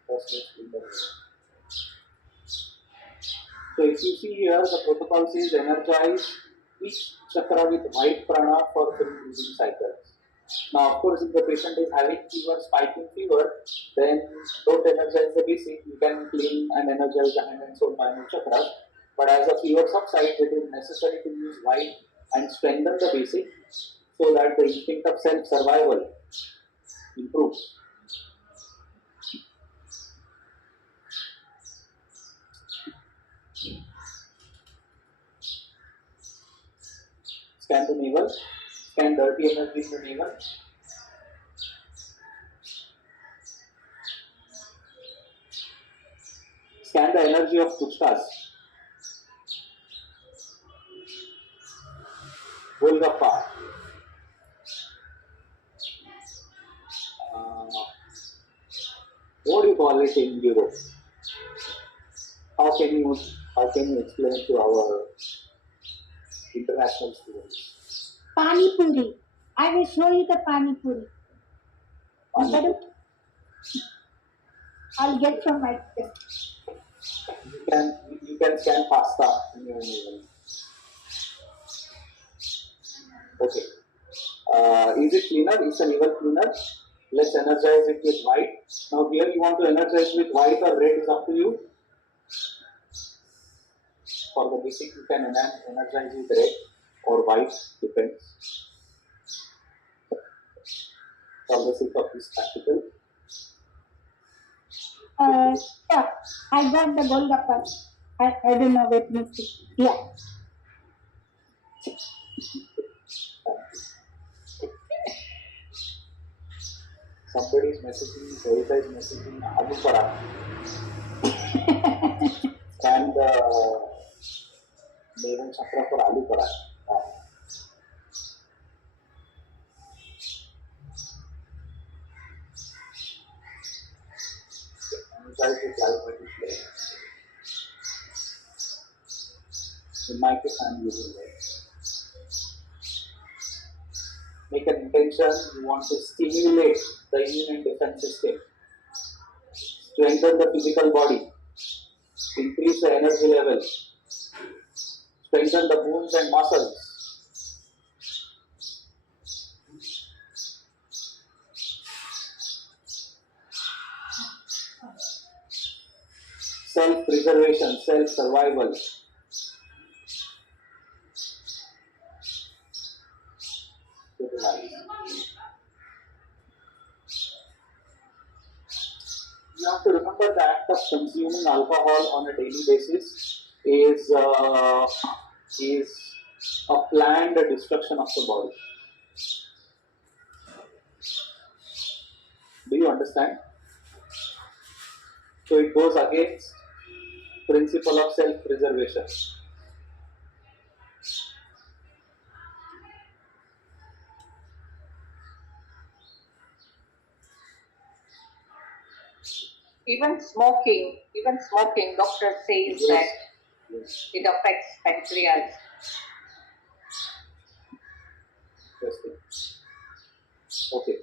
First, let's clean the navel. So if you see here, the protocol says energize each chakra with white prana for 3 breathing cycles. Now, of course, if the patient is having fever, spiking fever, then don't energize the basic. You can clean and energize the hand and soul minor chakras. But as the fever subsides, it is necessary to use white and strengthen the basic so that the instinct of self-survival improves. Scan the navel, scan dirty energy in the navel. Scan the energy of pushkas. Golgappa. What do you call it in Europe? How can you explain to our international students? Pani puri. I will show you the pani puri. I'll get from my desk. You can scan pasta in your navel. Okay. Is it cleaner? It's a navel cleaner. Let's energize it with white. Now here you want to energize with white or red is up to you. For the basic you can energize with red or white, depends. For the sake of this practical. Yeah, I got the Golgappa. I don't know what it is. Yeah. Somebody is messaging, Sarita is messaging, Alu Parak. And navel chakra for Alu Parak. In my case, I'm using it. Make an intention, you want to stimulate the immune and defense system, strengthen the physical body, increase the energy level, strengthen the bones and muscles. Self-preservation, self-survival. You have to remember the act of consuming alcohol on a daily basis is a planned destruction of the body. Do you understand? So it goes against principle of self-preservation. Even smoking, doctor says that it affects pancreas. Interesting. Okay.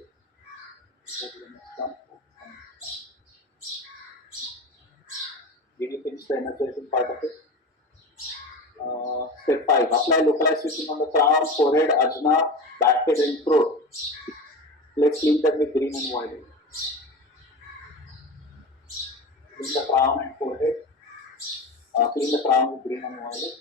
Did you finish the energizing part of it? Step 5. Apply localized switching on the crown, forehead, ajna, back head and throat. Let's clean them with green and violet. Clean the crown and forehead. Clean the crown with green and violet.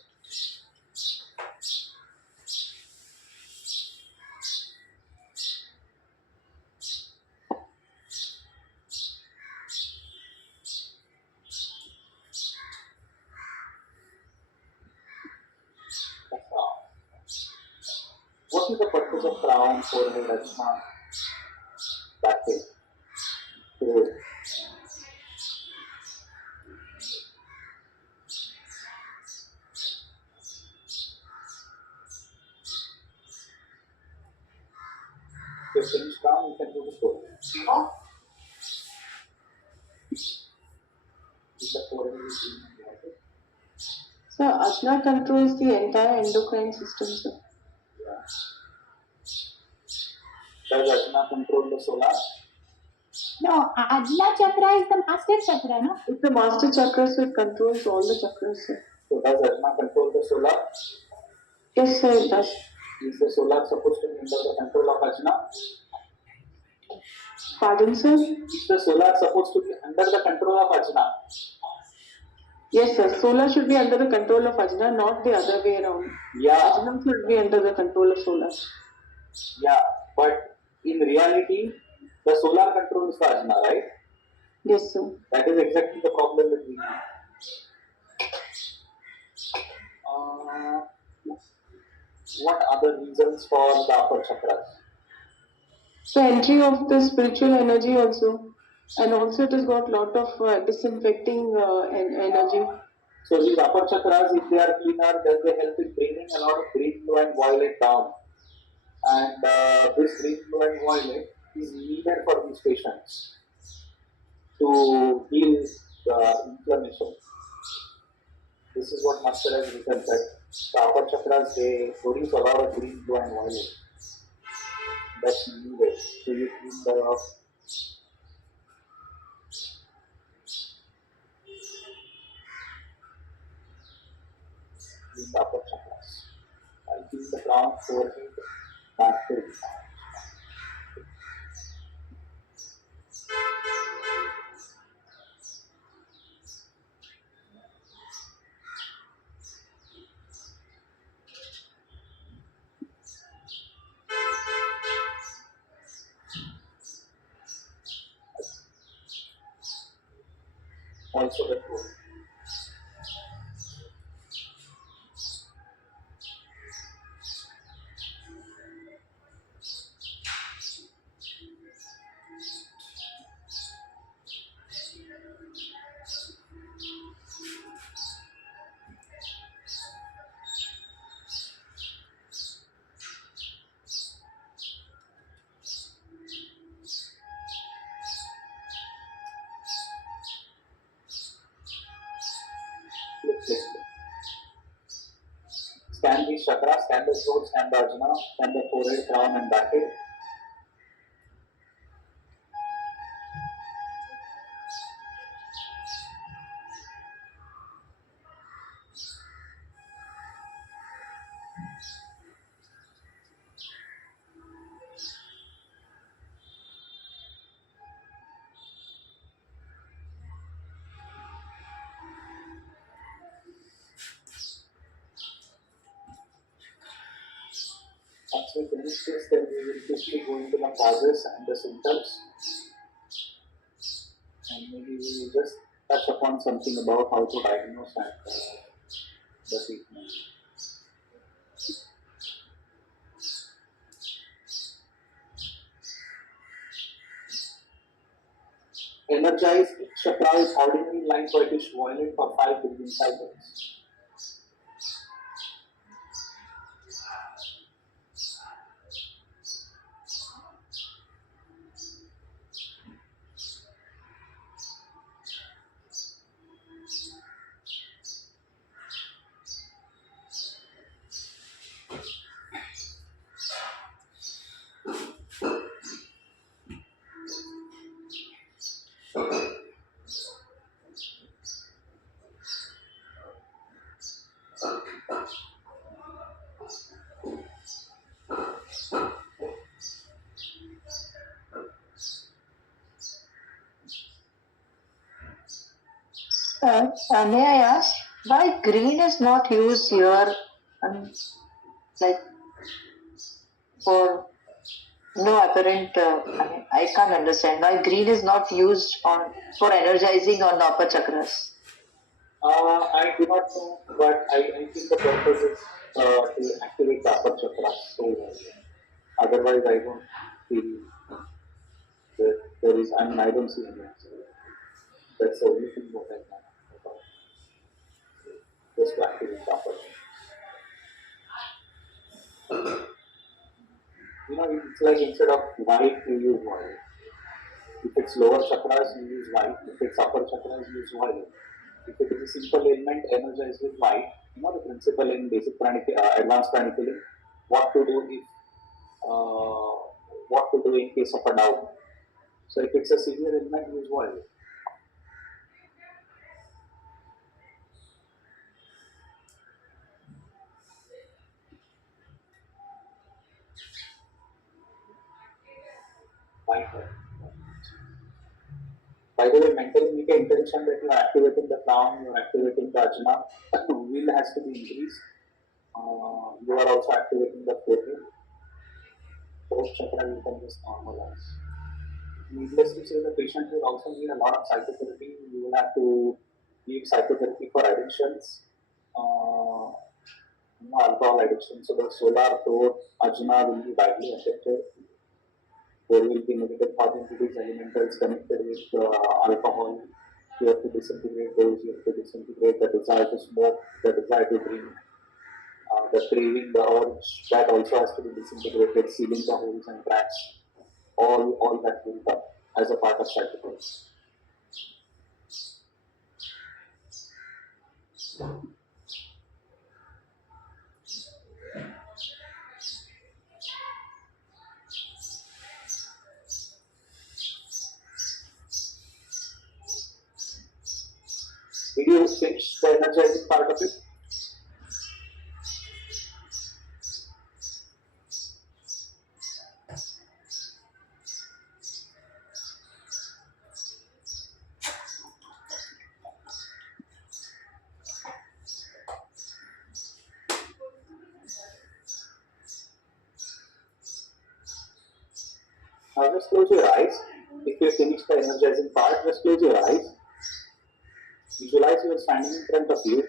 What is the purpose of crown, forehead, ajna, back head, throat? you're finished now, you can do the forehead. With the forehead is green and violet. So Ajna controls the entire endocrine system, sir. Yeah. Does Ajna control the solar? No, Ajna chakra is the master chakra, no? It's the master chakra, so it controls all the chakras, sir. So does Ajna control the solar? Yes, sir, it does. Is the solar supposed to be under the control of Ajna? Pardon, sir? Is the solar supposed to be under the control of Ajna? Yes, sir. Solar should be under the control of Ajna, not the other way around. Yeah. Ajna should be under the control of solar. Yeah, but in reality, the solar controls the Ajna, right? Yes, sir. That is exactly the problem that we have. What other reasons for the upper chakras? So entry of the spiritual energy also, and also it has got lot of disinfecting energy. So these upper chakras, if they are cleaner, then they help in bringing a lot of green, blue and violet down. And this green, blue and violet is needed for these patients to heal the inflammation. This is what Master has written, that the upper chakras, they produce a lot of green, blue and violet. That's needed. So you clean the upper chakras. I feel the crown, forehead, back to the also the throat. Scan these chakras, scan the throat, scan the ajna, scan the forehead, crown and back head. Once we finish this, then we will quickly go into the causes and the symptoms. And maybe we will just touch upon something about how to diagnose and the treatment. Energize each chakra is ordinary line whitish violet for 5 breathing cycles. May I ask why green is not used here? Like for no apparent. I can't understand why green is not used on for energizing on the upper chakras. I do not know, but I think the purpose is to activate the upper chakras. So otherwise, I don't feel that there is. I mean, I don't see any answer. That's the only thing what I can about. Just to activate the upper chakras. It's like instead of white, you use violet. If it's lower chakras, you use white. If it's upper chakras, you use violet. If it is a simple ailment, energize with white. The principle in basic advanced pranic healing, what to do if, what to do in case of a doubt. So if it's a severe ailment, use violet. White. By the way, mentally make an intention that you are activating the crown, you are activating the ajna. Will has to be increased. You are also activating the forehead. Fourth chakra you can just normalize. Needless to say, the patient will also need a lot of psychotherapy. You will have to give psychotherapy for addictions, alcohol addiction. So the solar throat, ajna will be badly affected. There will be negative thought into these elementals connected with alcohol. You have to disintegrate those, you have to disintegrate the desire to smoke, the desire to drink, the craving, the urge, that also has to be disintegrated, sealing the holes and cracks. All that will come as a part of psychotherapy. Did you finish the energizing part of it? Now just close your eyes. If you finish the energizing part, just close your eyes. Visualize you are standing in front of you.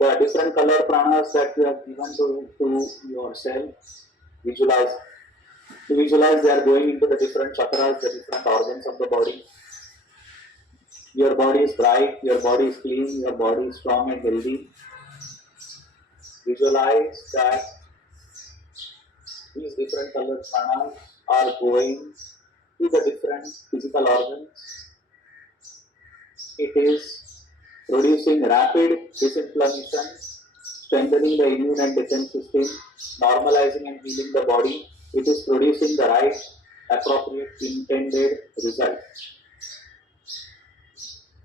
There are different color pranas that you have given to yourself. Visualize they are going into the different chakras, the different organs of the body. Your body is bright, your body is clean, your body is strong and healthy. Visualize that these different color pranas are going to the different physical organs. It is producing rapid disinflammation, strengthening the immune and defense system, normalizing and healing the body. It is producing the right, appropriate, intended result.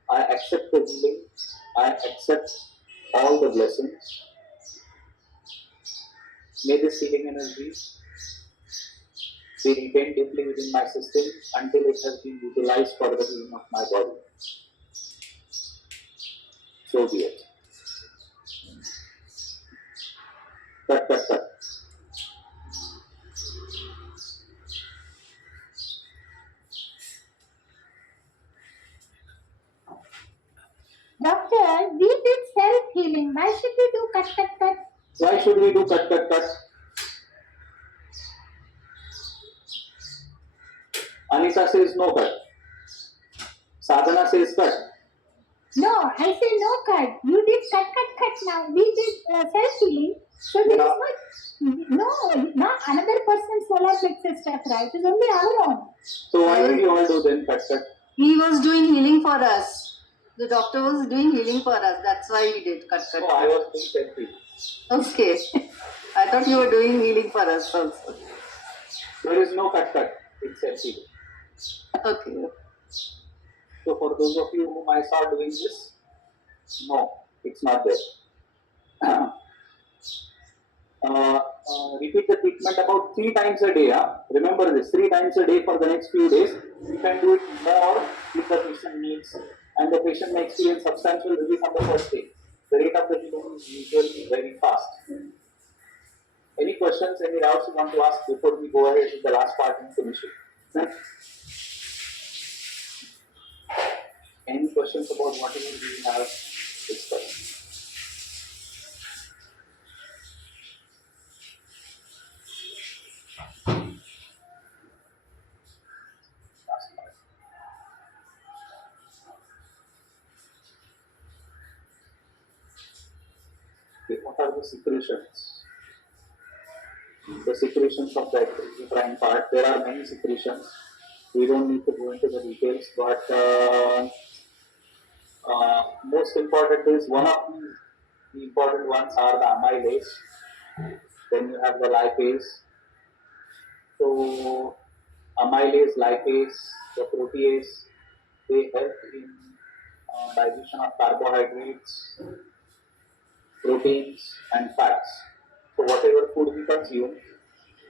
I accept the healing. I accept all the blessings. May this healing energy be retained deeply within my system until it has been utilized for the healing of my body. So be it. Cut. Doctor, we did self-healing. Why should we do cut? Why should we do cut? Anita says no cut. Sadhana says cut. No, I say no cut. You did cut now. We did self-healing. So there is not another person's solar plexus chakra. It is only our own. So why did you all do then cut? He was doing healing for us. The doctor was doing healing for us. That's why he did cut. No, I was doing self-healing. Okay. I thought you were doing healing for us also. There is no cut. It's self-healing. Okay. So for those of you whom I saw doing this, no, it's not there. Repeat the treatment about 3 times a day. Remember this, 3 times a day for the next few days. You can do it more if the patient needs, and the patient may experience substantial relief on the first day. The rate of the healing is usually very fast. Any questions, any doubts you want to ask before we go ahead with the last part and finish it? Any questions about whatever we have discussed? Okay, what are the secretions? the secretions of the uterine part. There are many secretions. We don't need to go into the details, but most important is one of the important ones are the amylase. Then you have the lipase. So amylase, lipase, the protease, they help in digestion of carbohydrates, proteins, and fats. So whatever food we consume,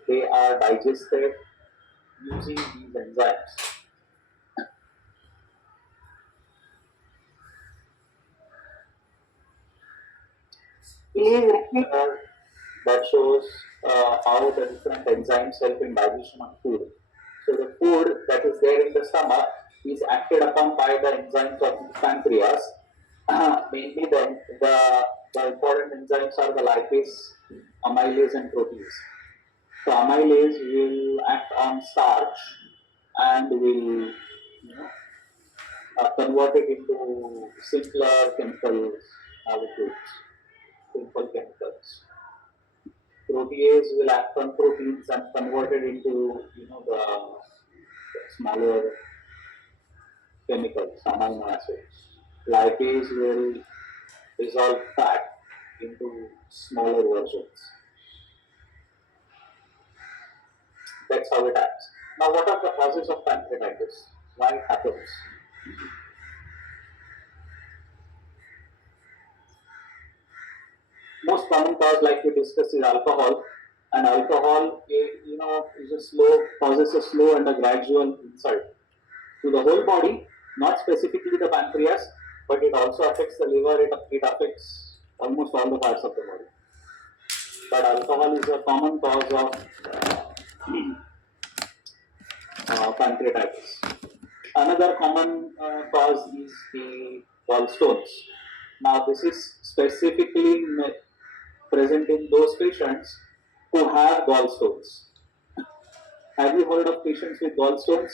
they are digested using these enzymes. That shows how the different enzymes help in digestion of food. So the food that is there in the stomach is acted upon by the enzymes of the pancreas. Mainly the important enzymes are the lipase, amylase, and protease. So amylase will act on starch and will convert it into simpler chemical molecules, simple chemicals. Protease will act on proteins and convert it into the smaller chemicals, amino acids. Lipase will dissolve fat into smaller versions. That's how it acts. Now, what are the causes of pancreatitis? Why it happens? Most common cause, like we discussed, is alcohol. And alcohol, is a slow causes a slow and a gradual insult to the whole body, not specifically the pancreas, but it also affects the liver. It affects almost all the parts of the body. But alcohol is a common cause of pancreatitis. Another common cause is the gallstones. Now, this is specifically present in those patients who have gallstones. Have you heard of patients with gallstones?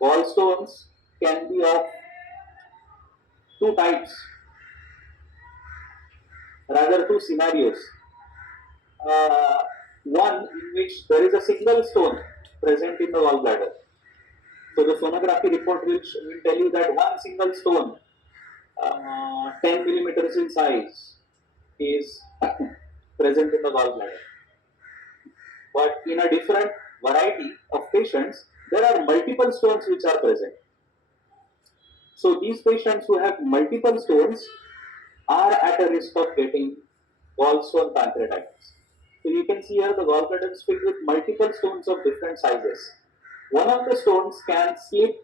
Gallstones can be of two types, rather two scenarios. One in which there is a single stone present in the gallbladder. So the sonography report will tell you that one single stone, 10 millimeters in size, is present in the gallbladder. But in a different variety of patients, there are multiple stones which are present. So these patients who have multiple stones are at a risk of getting gallstone pancreatitis. So you can see here the gallbladder is filled with multiple stones of different sizes. One of the stones can slip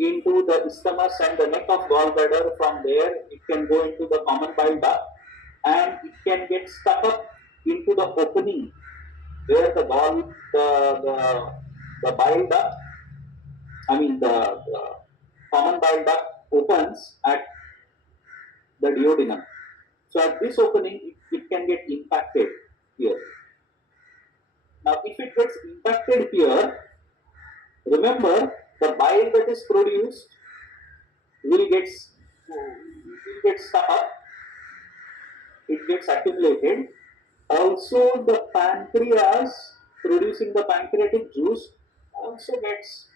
into the isthmus and the neck of gallbladder. From there, it can go into the common bile duct and it can get stuck up into the opening where the bile duct, the common bile duct opens at the duodenum. So at this opening, it can get impacted here. Now, if it gets impacted here, remember the bile that is produced will get stuck up. It gets accumulated. Also, the pancreas producing the pancreatic juice also gets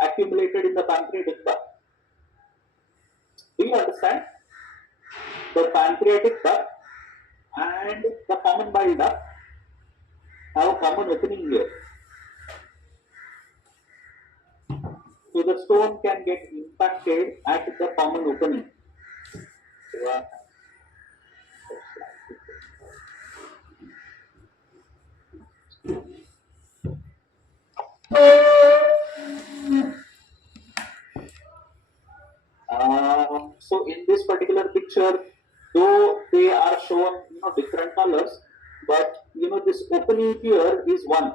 accumulated in the pancreatic duct. Do you understand? The pancreatic duct and the common bile duct have a common opening here. So the stone can get impacted at the common opening. So in this particular picture, though they are shown different colors, but this opening here is one.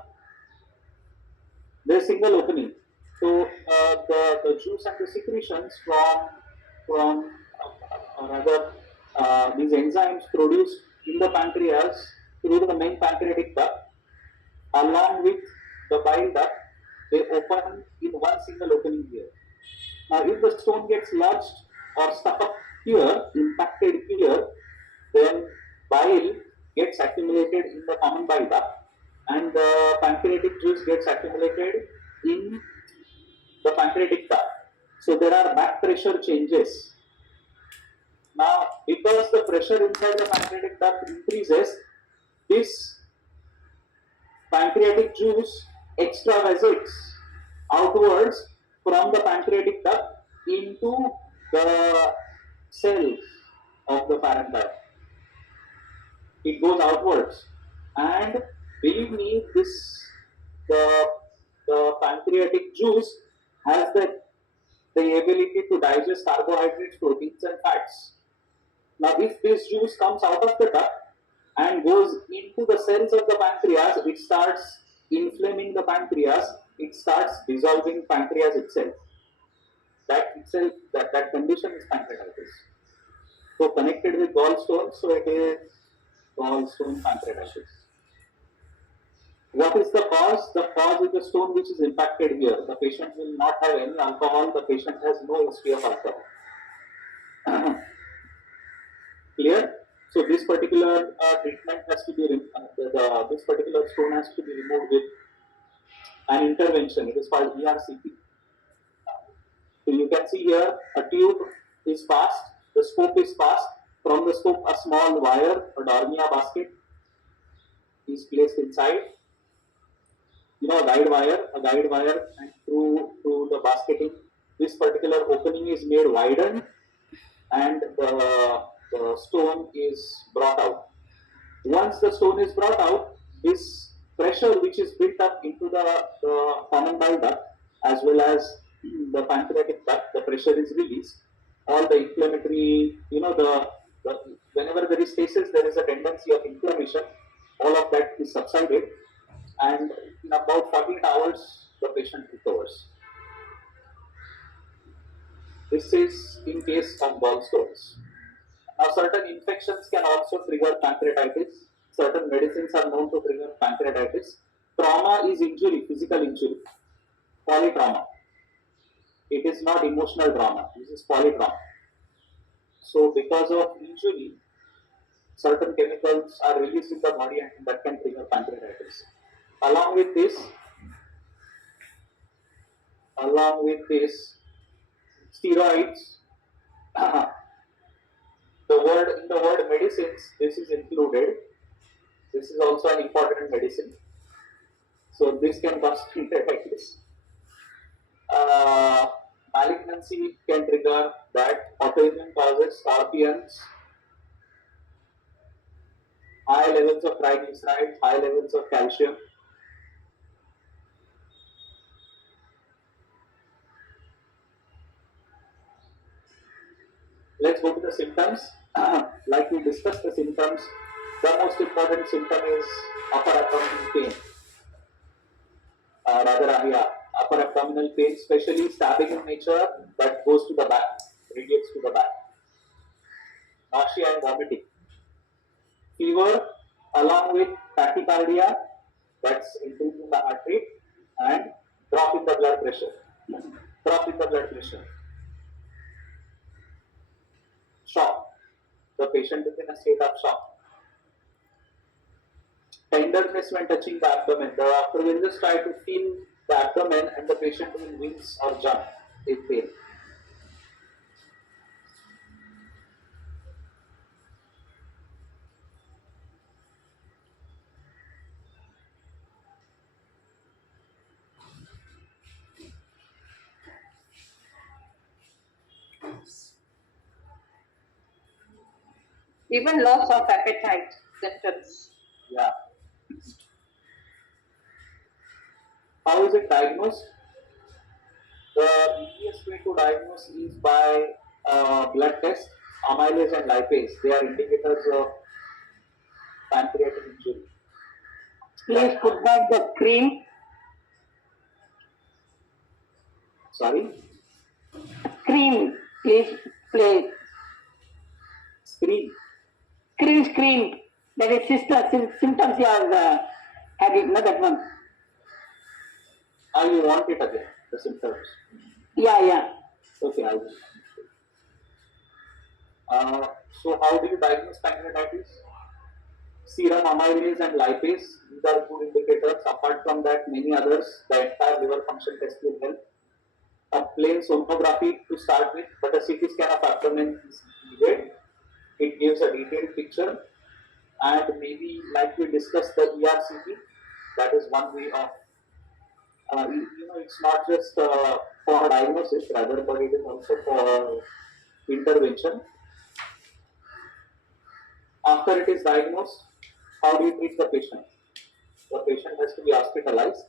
There's single opening. So the juice and the secretions from rather these enzymes produced in the pancreas through the main pancreatic duct, along with the bile duct, they open in one single opening here. Now, if the stone gets lodged or stuck up here, impacted here, then bile gets accumulated in the common bile duct, and the pancreatic juice gets accumulated in the pancreatic duct. So there are back pressure changes. Now, because the pressure inside the pancreatic duct increases, this pancreatic juice extravasates outwards from the pancreatic duct into the cells of the parenchyma. It goes outwards, and believe me, the the pancreatic juice has the ability to digest carbohydrates, proteins, and fats. Now, if this juice comes out of the duct and goes into the cells of the pancreas, it starts inflaming the pancreas, it starts dissolving pancreas itself. That condition is pancreatitis. So connected with gallstones, so it is gallstone pancreatitis. What is the cause? The cause is the stone which is impacted here. The patient will not have any alcohol, the patient has no history of alcohol. Clear? So this particular treatment has to be, this particular stone has to be removed with an intervention. It is called ERCP. So you can see here a tube is passed, the scope is passed. From the scope, a small wire, a Dormia basket, is placed inside. A guide wire, and through the basketing, this particular opening is made widened, and the stone is brought out. Once the stone is brought out, this pressure which is built up into the common bile duct as well as the pancreatic duct, the pressure is released. All the inflammatory, whenever there is stasis, there is a tendency of inflammation. All of that is subsided, and in about 48 hours, the patient recovers. This is in case of gallstones. Now, certain infections can also trigger pancreatitis. Certain medicines are known to trigger pancreatitis. Trauma is injury, physical injury, polytrauma. It is not emotional trauma, this is polytrauma. So, because of injury, certain chemicals are released in the body and that can trigger pancreatitis. Along with this, steroids, in the word medicines, this is included. This is also an important medicine. So this can cause pancreatitis. Malignancy can trigger that. Autoimmune causes, scorpions, high levels of triglycerides, high levels of calcium. Let's go to the symptoms. Like we discussed the symptoms, the most important symptom is upper abdominal pain. Upper abdominal pain, especially stabbing in nature, that goes to the back, radiates to the back. Nausea and vomiting. Fever, along with tachycardia, that's increase in the heart rate, and drop in the blood pressure. Shock. The patient is in a state of shock. Tenderness when touching the abdomen. The doctor will just try to feel the abdomen and the patient will wince or jump in pain. Even loss of appetite symptoms. Yeah. How is it diagnosed? The easiest way to diagnose is by blood test, amylase and lipase. They are indicators of pancreatic injury. Please put back the cream. Sorry? Screen, please play. Screen. Screen. That is symptoms you are having, not that one. You want it again, the symptoms? Yeah. Okay, I'll just. So how do you diagnose pancreatitis? serum amylase and lipase, these are good indicators. Apart from that, many others, the entire liver function test will help. A plain sonography to start with, but a CT scan of abdomen is needed. It gives a detailed picture, and maybe like we discussed the ERCP, that is one way of, it's not just for diagnosis rather, but it is also for intervention. After it is diagnosed, how do you treat the patient? The patient has to be hospitalized.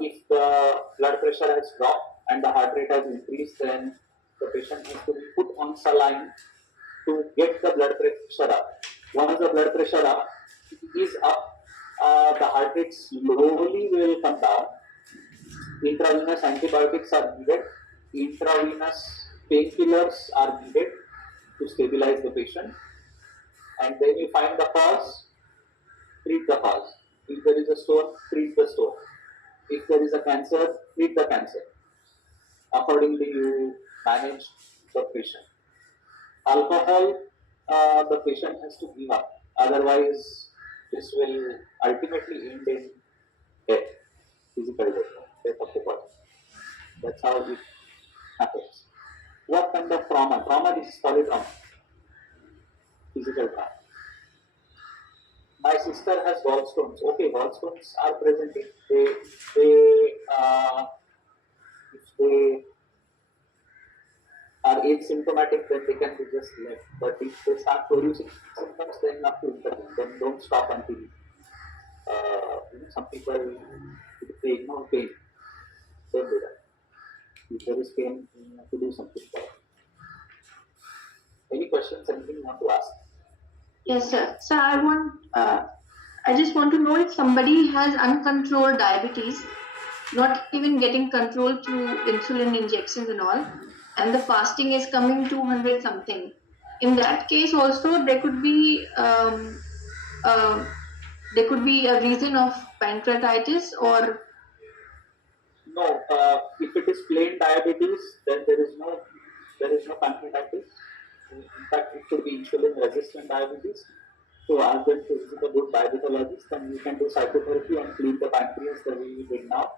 If the blood pressure has dropped and the heart rate has increased, then the patient has to be put on saline to get the blood pressure up. Once the blood pressure is up, the heart rate slowly will come down. Intravenous antibiotics are needed. Intravenous painkillers are needed to stabilize the patient. And then you find the cause, treat the cause. If there is a stone, treat the stone. If there is a cancer, treat the cancer. Accordingly, you manage the patient. Alcohol, the patient has to give up. Otherwise, this will ultimately end in death, physical death of the body. That's how it happens. What kind of trauma? Trauma, this is polytrauma, physical trauma. My sister has gallstones. Okay, gallstones are present if they are asymptomatic, then they can be just left. But if they start producing symptoms, then you have to intervene. Then don't stop until some people, if they ignore pain, don't do that. If there is pain, you have to do something about it. Any questions? Anything you want to ask? Yes, sir. So I just want to know if somebody has uncontrolled diabetes, not even getting control through insulin injections and all, and the fasting is coming 200 something. In that case, also there could be a reason of pancreatitis or No. If it is plain diabetes, then there is no pancreatitis. In fact, it could be insulin-resistant diabetes. So ask them to visit a good diabetologist, and you can do psychotherapy and clean the pancreas the way we did now,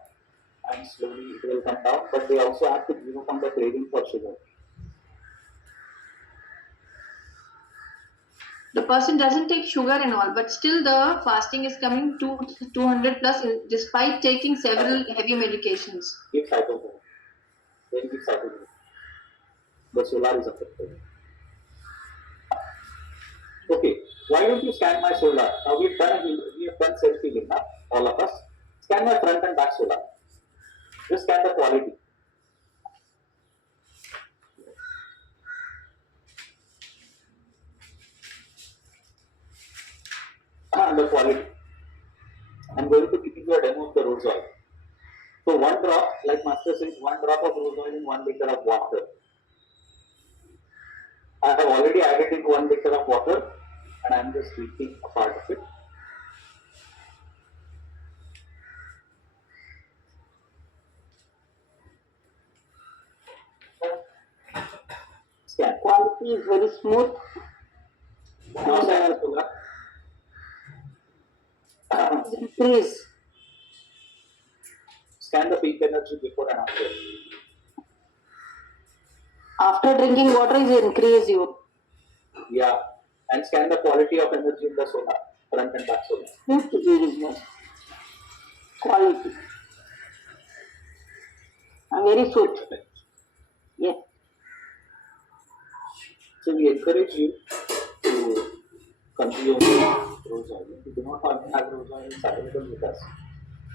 and slowly it will come down. But they also have to give up on the craving for sugar. the person doesn't take sugar and all, but still the fasting is coming to 200 plus despite taking several heavy medications. Give psychotherapy. Then give psychotherapy. The solar is affected. Okay, why don't you scan my solar? Now we have done self-healing, now, all of us. Scan my front and back solar. Just scan the quality. The quality. I'm going to give you a demo of the rose oil. So one drop, like Master says, one drop of rose oil in 1 liter of water. I have already added in 1 liter of water, and I'm just drinking a part of it. Scan. Quality is very smooth. Now scan the solar. Increase. Scan the peak energy before and after. After drinking water is increase you. Yeah, and scan the quality of energy in the solar, front and back solar. Smooth quality. Very good. Yes. So we encourage you to consume rose oil. If you do not have rose oil, it's available with us.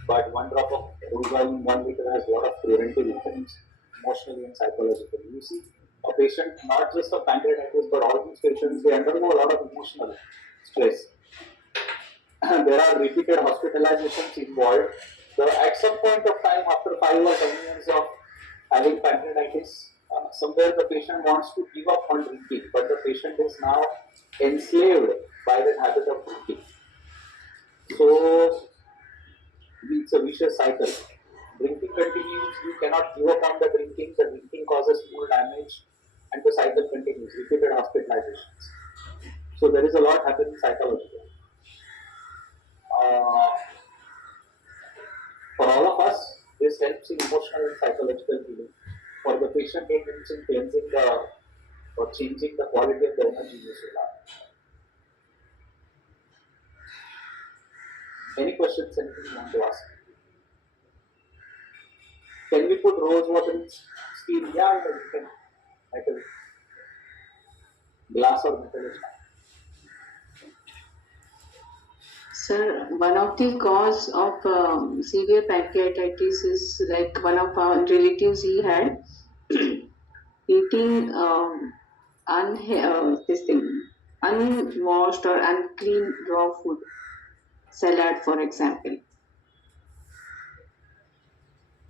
But one drop of rose oil in 1 liter has a lot of preventive effects, emotionally and psychologically. You see, a patient, not just of pancreatitis, but all these patients, they undergo a lot of emotional stress. There are repeated hospitalizations involved. So at some point of time, after 5 or 10 years of having pancreatitis, somewhere the patient wants to give up on drinking, but the patient is now enslaved by the habit of drinking. So it's a vicious cycle. Drinking continues, you cannot give up on the drinking causes more damage, and the cycle continues, repeated hospitalizations. So there is a lot happening psychologically. Uh, for all of us, this helps in emotional and psychological healing. For the patient, it helps in cleansing the or changing the quality of the energy in the solar. Any questions, anything you want to ask? Can we put rose water in steel? Yeah, we can. Metal. Glass or metal is fine. Sir, one of the cause of severe pancreatitis is like one of our relatives he had eating this thing unwashed or unclean raw food, salad for example,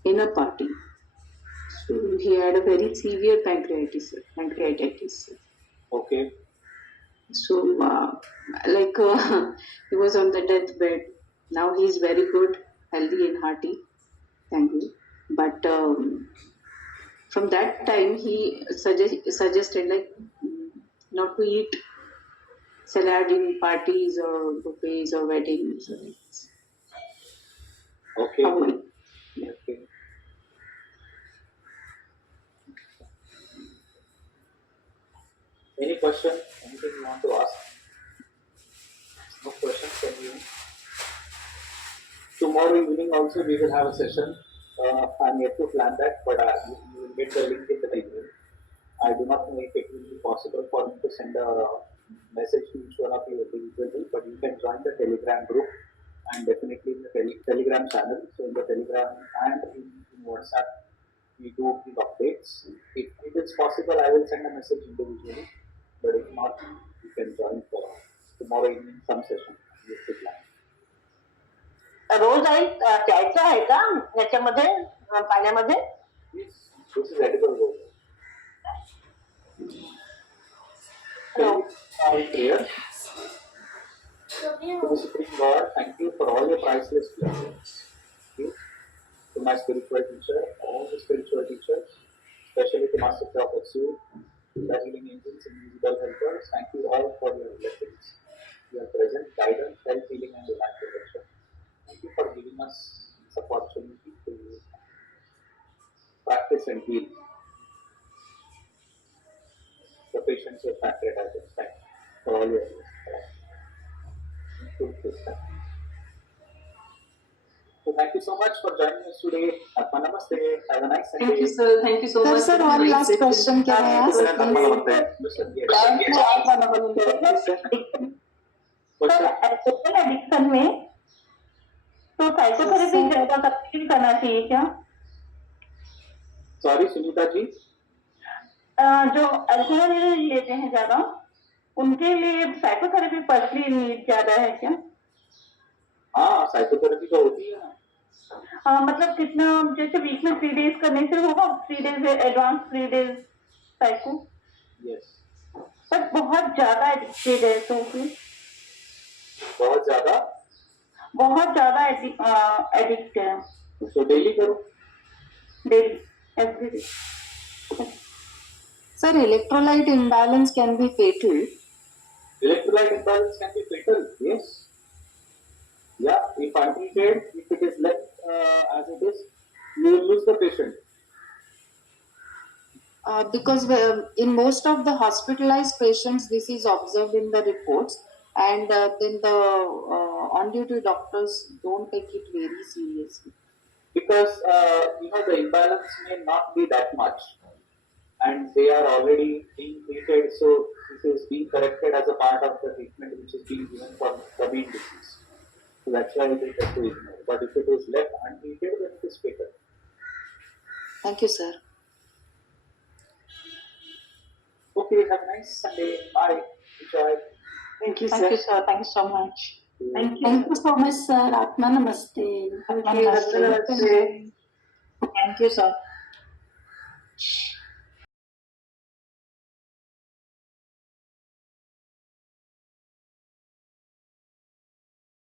in a party. So he had a very severe pancreatitis. Okay. So like he was on the deathbed. Now he is very good, healthy and hearty. Thank you. But from that time, he suggested like not to eat salad in parties or buffets or weddings. Okay. Avoid. Okay. Any question? Anything you want to ask? No questions? Can you? Tomorrow evening also we will have a session. I'm yet to plan that, but you will get the link in the email. I do not know if it will be possible for me to send a message to each one of you individually, but you can join the Telegram group and definitely in the Telegram channel. So in the Telegram and in WhatsApp, we do give updates. If it is possible, I will send a message individually, but if not, you can join for tomorrow evening some session. रोज आई प्यायचं आहे का याच्यामध्ये पाण्यामध्ये? This is edible rose. Hello. Here. To the Supreme God, thank you for all your priceless blessings. Thank you to my spiritual teacher, all the spiritual teachers, especially to Master Prophet Su, the healing angels, invisible helpers. Thank you all for your blessings, your present guidance, health, healing, and divine protection. Thank you for giving us this opportunity to practice and heal the patients with pancreatitis. Thank you for all your blessings. So thank you so much for joining us today. Atma Namaste. Have a nice Sunday. Thank you, sir. Thank you so much. Sir, one last question can I ask? Atma Namaste. Social addiction में तो psychotherapy ज्यादा continue करना चाहिए क्या? Sorry Sunita ji, जो alcohol लेते हैं ज्यादा उनके लिए साइकोथेरेपी पर्सनली नीड ज्यादा है क्या? हाँ साइकोथेरेपी तो होती है ना. हाँ मतलब कितना जैसे वीक में 3 days करने से होगा 3 days advance 3 days psycho. Yes. पर बहुत ज्यादा एडिक्टेड है तो फिर बहुत ज्यादा एडिक्ट है तो डेली करो. Daily every day. Sir, electrolyte imbalance can be fatal. Electrolyte imbalance can be fatal. Yes. Yeah. If untreated, if it is left as it is, you will lose the patient. Because in most of the hospitalized patients, this is observed in the reports, and then the on-duty doctors don't take it very seriously. Because the imbalance may not be that much, and they are already being treated. So this is being corrected as a part of the treatment which is being given for the main disease. So that's why they tend to ignore. But if it is left untreated, then it is fatal. Thank you, sir. Okay, have a nice Sunday. Bye. Enjoy. Thank you, sir. Thank you, sir. Thank you so much. Thank you. Thank you so much, sir. Atma Namaste. Thank you, sir.